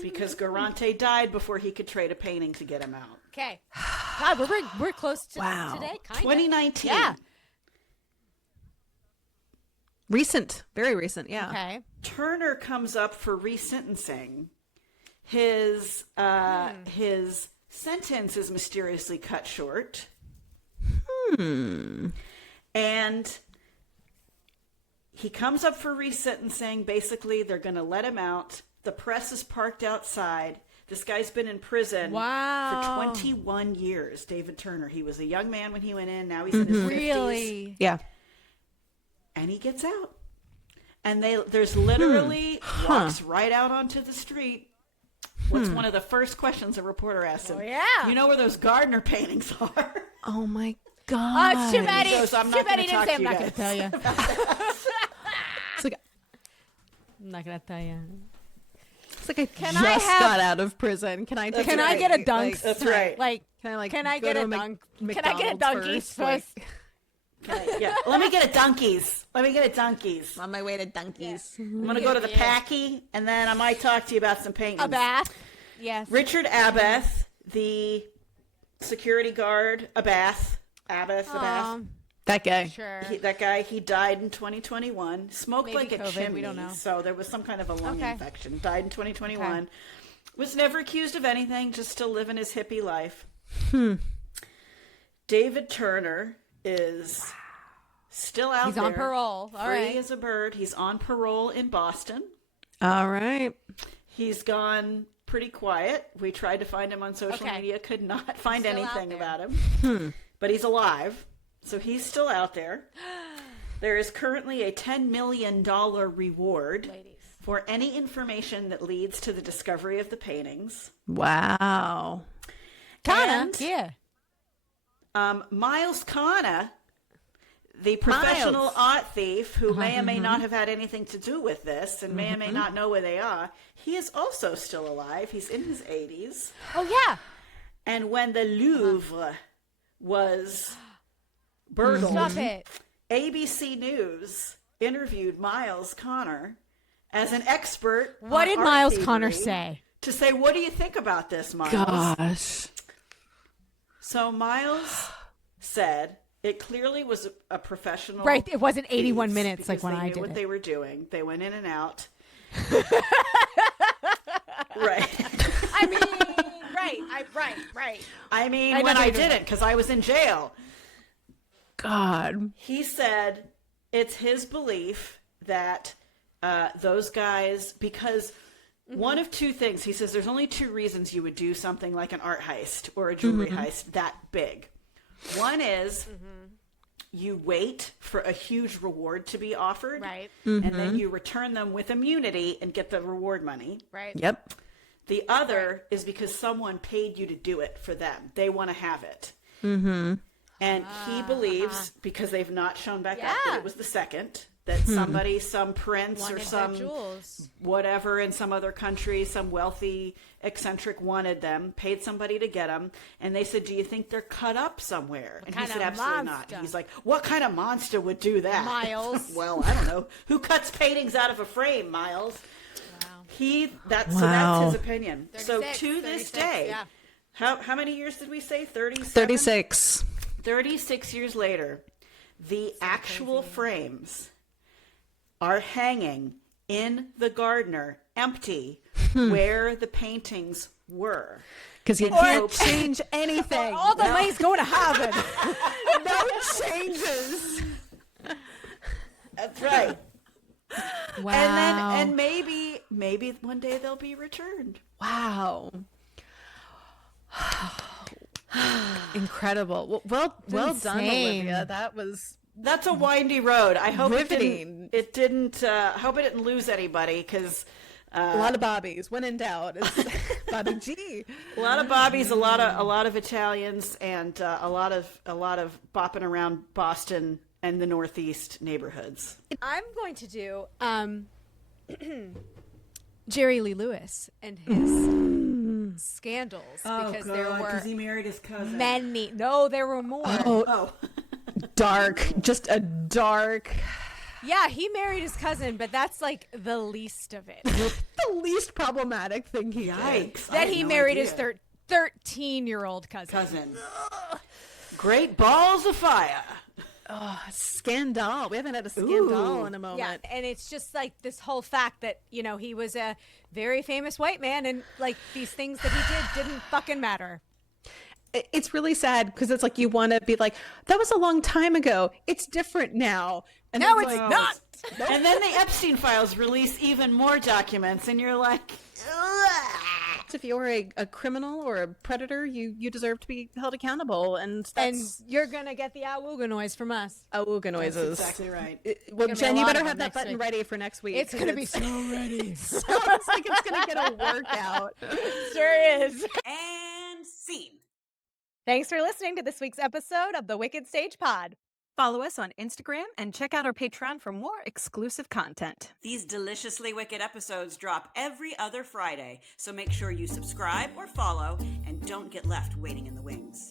Because Garante died before he could trade a painting to get him out. Okay. God, we're close to today, kind of. 2019. Yeah. Recent. Very recent, yeah. Okay. Turner comes up for resentencing. His sentence is mysteriously cut short. And he comes up for resentencing. Basically, they're going to let him out. The press is parked outside. This guy's been in prison for 21 years, David Turner. He was a young man when he went in. Now he's in his 50s. Really? Yeah. And he gets out. And there's literally walks right out onto the street. What's one of the first questions a reporter asks him? Oh, yeah. You know where those Gardner paintings are? Oh, my God. Oh, it's too bad he goes, I'm not gonna didn't talk say to I'm you not going guys. to tell you. It's like, I'm not going to tell you. it's like I Can just I have- got out of prison. Can I take Can a I get a dunk? Like, That's right. Like, can I get a dunk? Can I get a dunkies first? Yeah. Let me get a Dunkies. On my way to Dunkies. I'm going to go to the Packy, and then I might talk to you about some paintings. A bath? Yes. Richard Abath, the security guard, Abath. That guy. Sure. That guy, he died in 2021. Smoked Maybe like a COVID, chimney, we don't know. so there was some kind of a lung Okay. infection. Died in 2021. Okay. Was never accused of anything, just still living his hippie life. David Turner is still out He's there. on parole. All free right. as a bird. He's on parole in Boston. All right. He's gone pretty quiet. We tried to find him on social Okay. media, could not find Still out anything there. about him. But he's alive, so he's still out there. There is currently a $10 million reward Ladies. for any information that leads to the discovery of the paintings. Wow. Kinda. And Yeah. Miles Kana, the professional Miles. art thief who may or may not have had anything to do with this and may or may not know where they are, he is also still alive. He's in his 80s. Oh, yeah. And when the Louvre was burgled, Stop it. ABC News interviewed Miles Connor as an expert. What on did art Miles thievery Connor say? To say, what do you think about this, Miles? Gosh. So Miles said it clearly was a professional. Right. It wasn't 81 thieves minutes like because when they I knew did what it. they were doing. They went in and out. Right. I mean, right. I mean, I when know I they do did that. it, because I was in jail. God. He said it's his belief that those guys, because one of two things, he says there's only two reasons you would do something like an art heist or a jewelry heist that big. One is you wait for a huge reward to be offered, Right. and then you return them with immunity and get the reward money. Right. Yep. The other is because someone paid you to do it for them. They want to have it. And he believes, because they've not shown back up, that Yeah. it was the second, that somebody, some prince Wanted or their some jewels. whatever in some other country, some wealthy eccentric wanted them, paid somebody to get them, and they said, do you think they're cut up somewhere? And he kind said, of absolutely monster? not. He's like, what kind of monster would do that? Miles. Well, I don't know. Who cuts paintings out of a frame, Miles? Wow. So that's Wow. his opinion. So 36, to this 36, day, yeah. how many years did we say? 37? 36. 36 years later, the actual frames are hanging in the Gardner, empty, where the paintings were. Because you can't change anything. All the money's going to Harvard. No changes. That's right. Wow. And maybe one day they'll be returned. Wow. Incredible. Well done, Olivia. That's a windy road. I hope riveting. it didn't hope it didn't lose anybody, because a lot of Bobbies. When in doubt, it's Bobby G. A lot of Bobbies, a lot of Italians, and a lot of bopping around Boston and the Northeast neighborhoods. I'm going to do Jerry Lee Lewis and his scandals, because there were he married his cousin. many. No, there were more. Oh. Dark. Just a dark. Yeah, he married his cousin, but that's like the least of it. The least problematic thing he did. Yikes. That he married his 13-year-old cousin. Great balls of fire. Oh, scandal. We haven't had a scandal in a moment. Yeah, and it's just like this whole fact that, he was a very famous white man, and like these things that he didn't fucking matter. It's really sad, because it's like you want to be like, that was a long time ago. It's different now. And no, it's not. Nope. And then the Epstein files release even more documents, and you're like, ugh. If you're a criminal or a predator, you deserve to be held accountable, and you're gonna get the awooga noise from us. Awooga noises. That's exactly right. Well, Jen, you better have that button ready for next week. It's gonna be so ready. Sounds like it's gonna get a workout. Sure is. And scene. Thanks for listening to this week's episode of the Wicked Stage Pod. Follow us on Instagram and check out our Patreon for more exclusive content. These deliciously wicked episodes drop every other Friday, so make sure you subscribe or follow and don't get left waiting in the wings.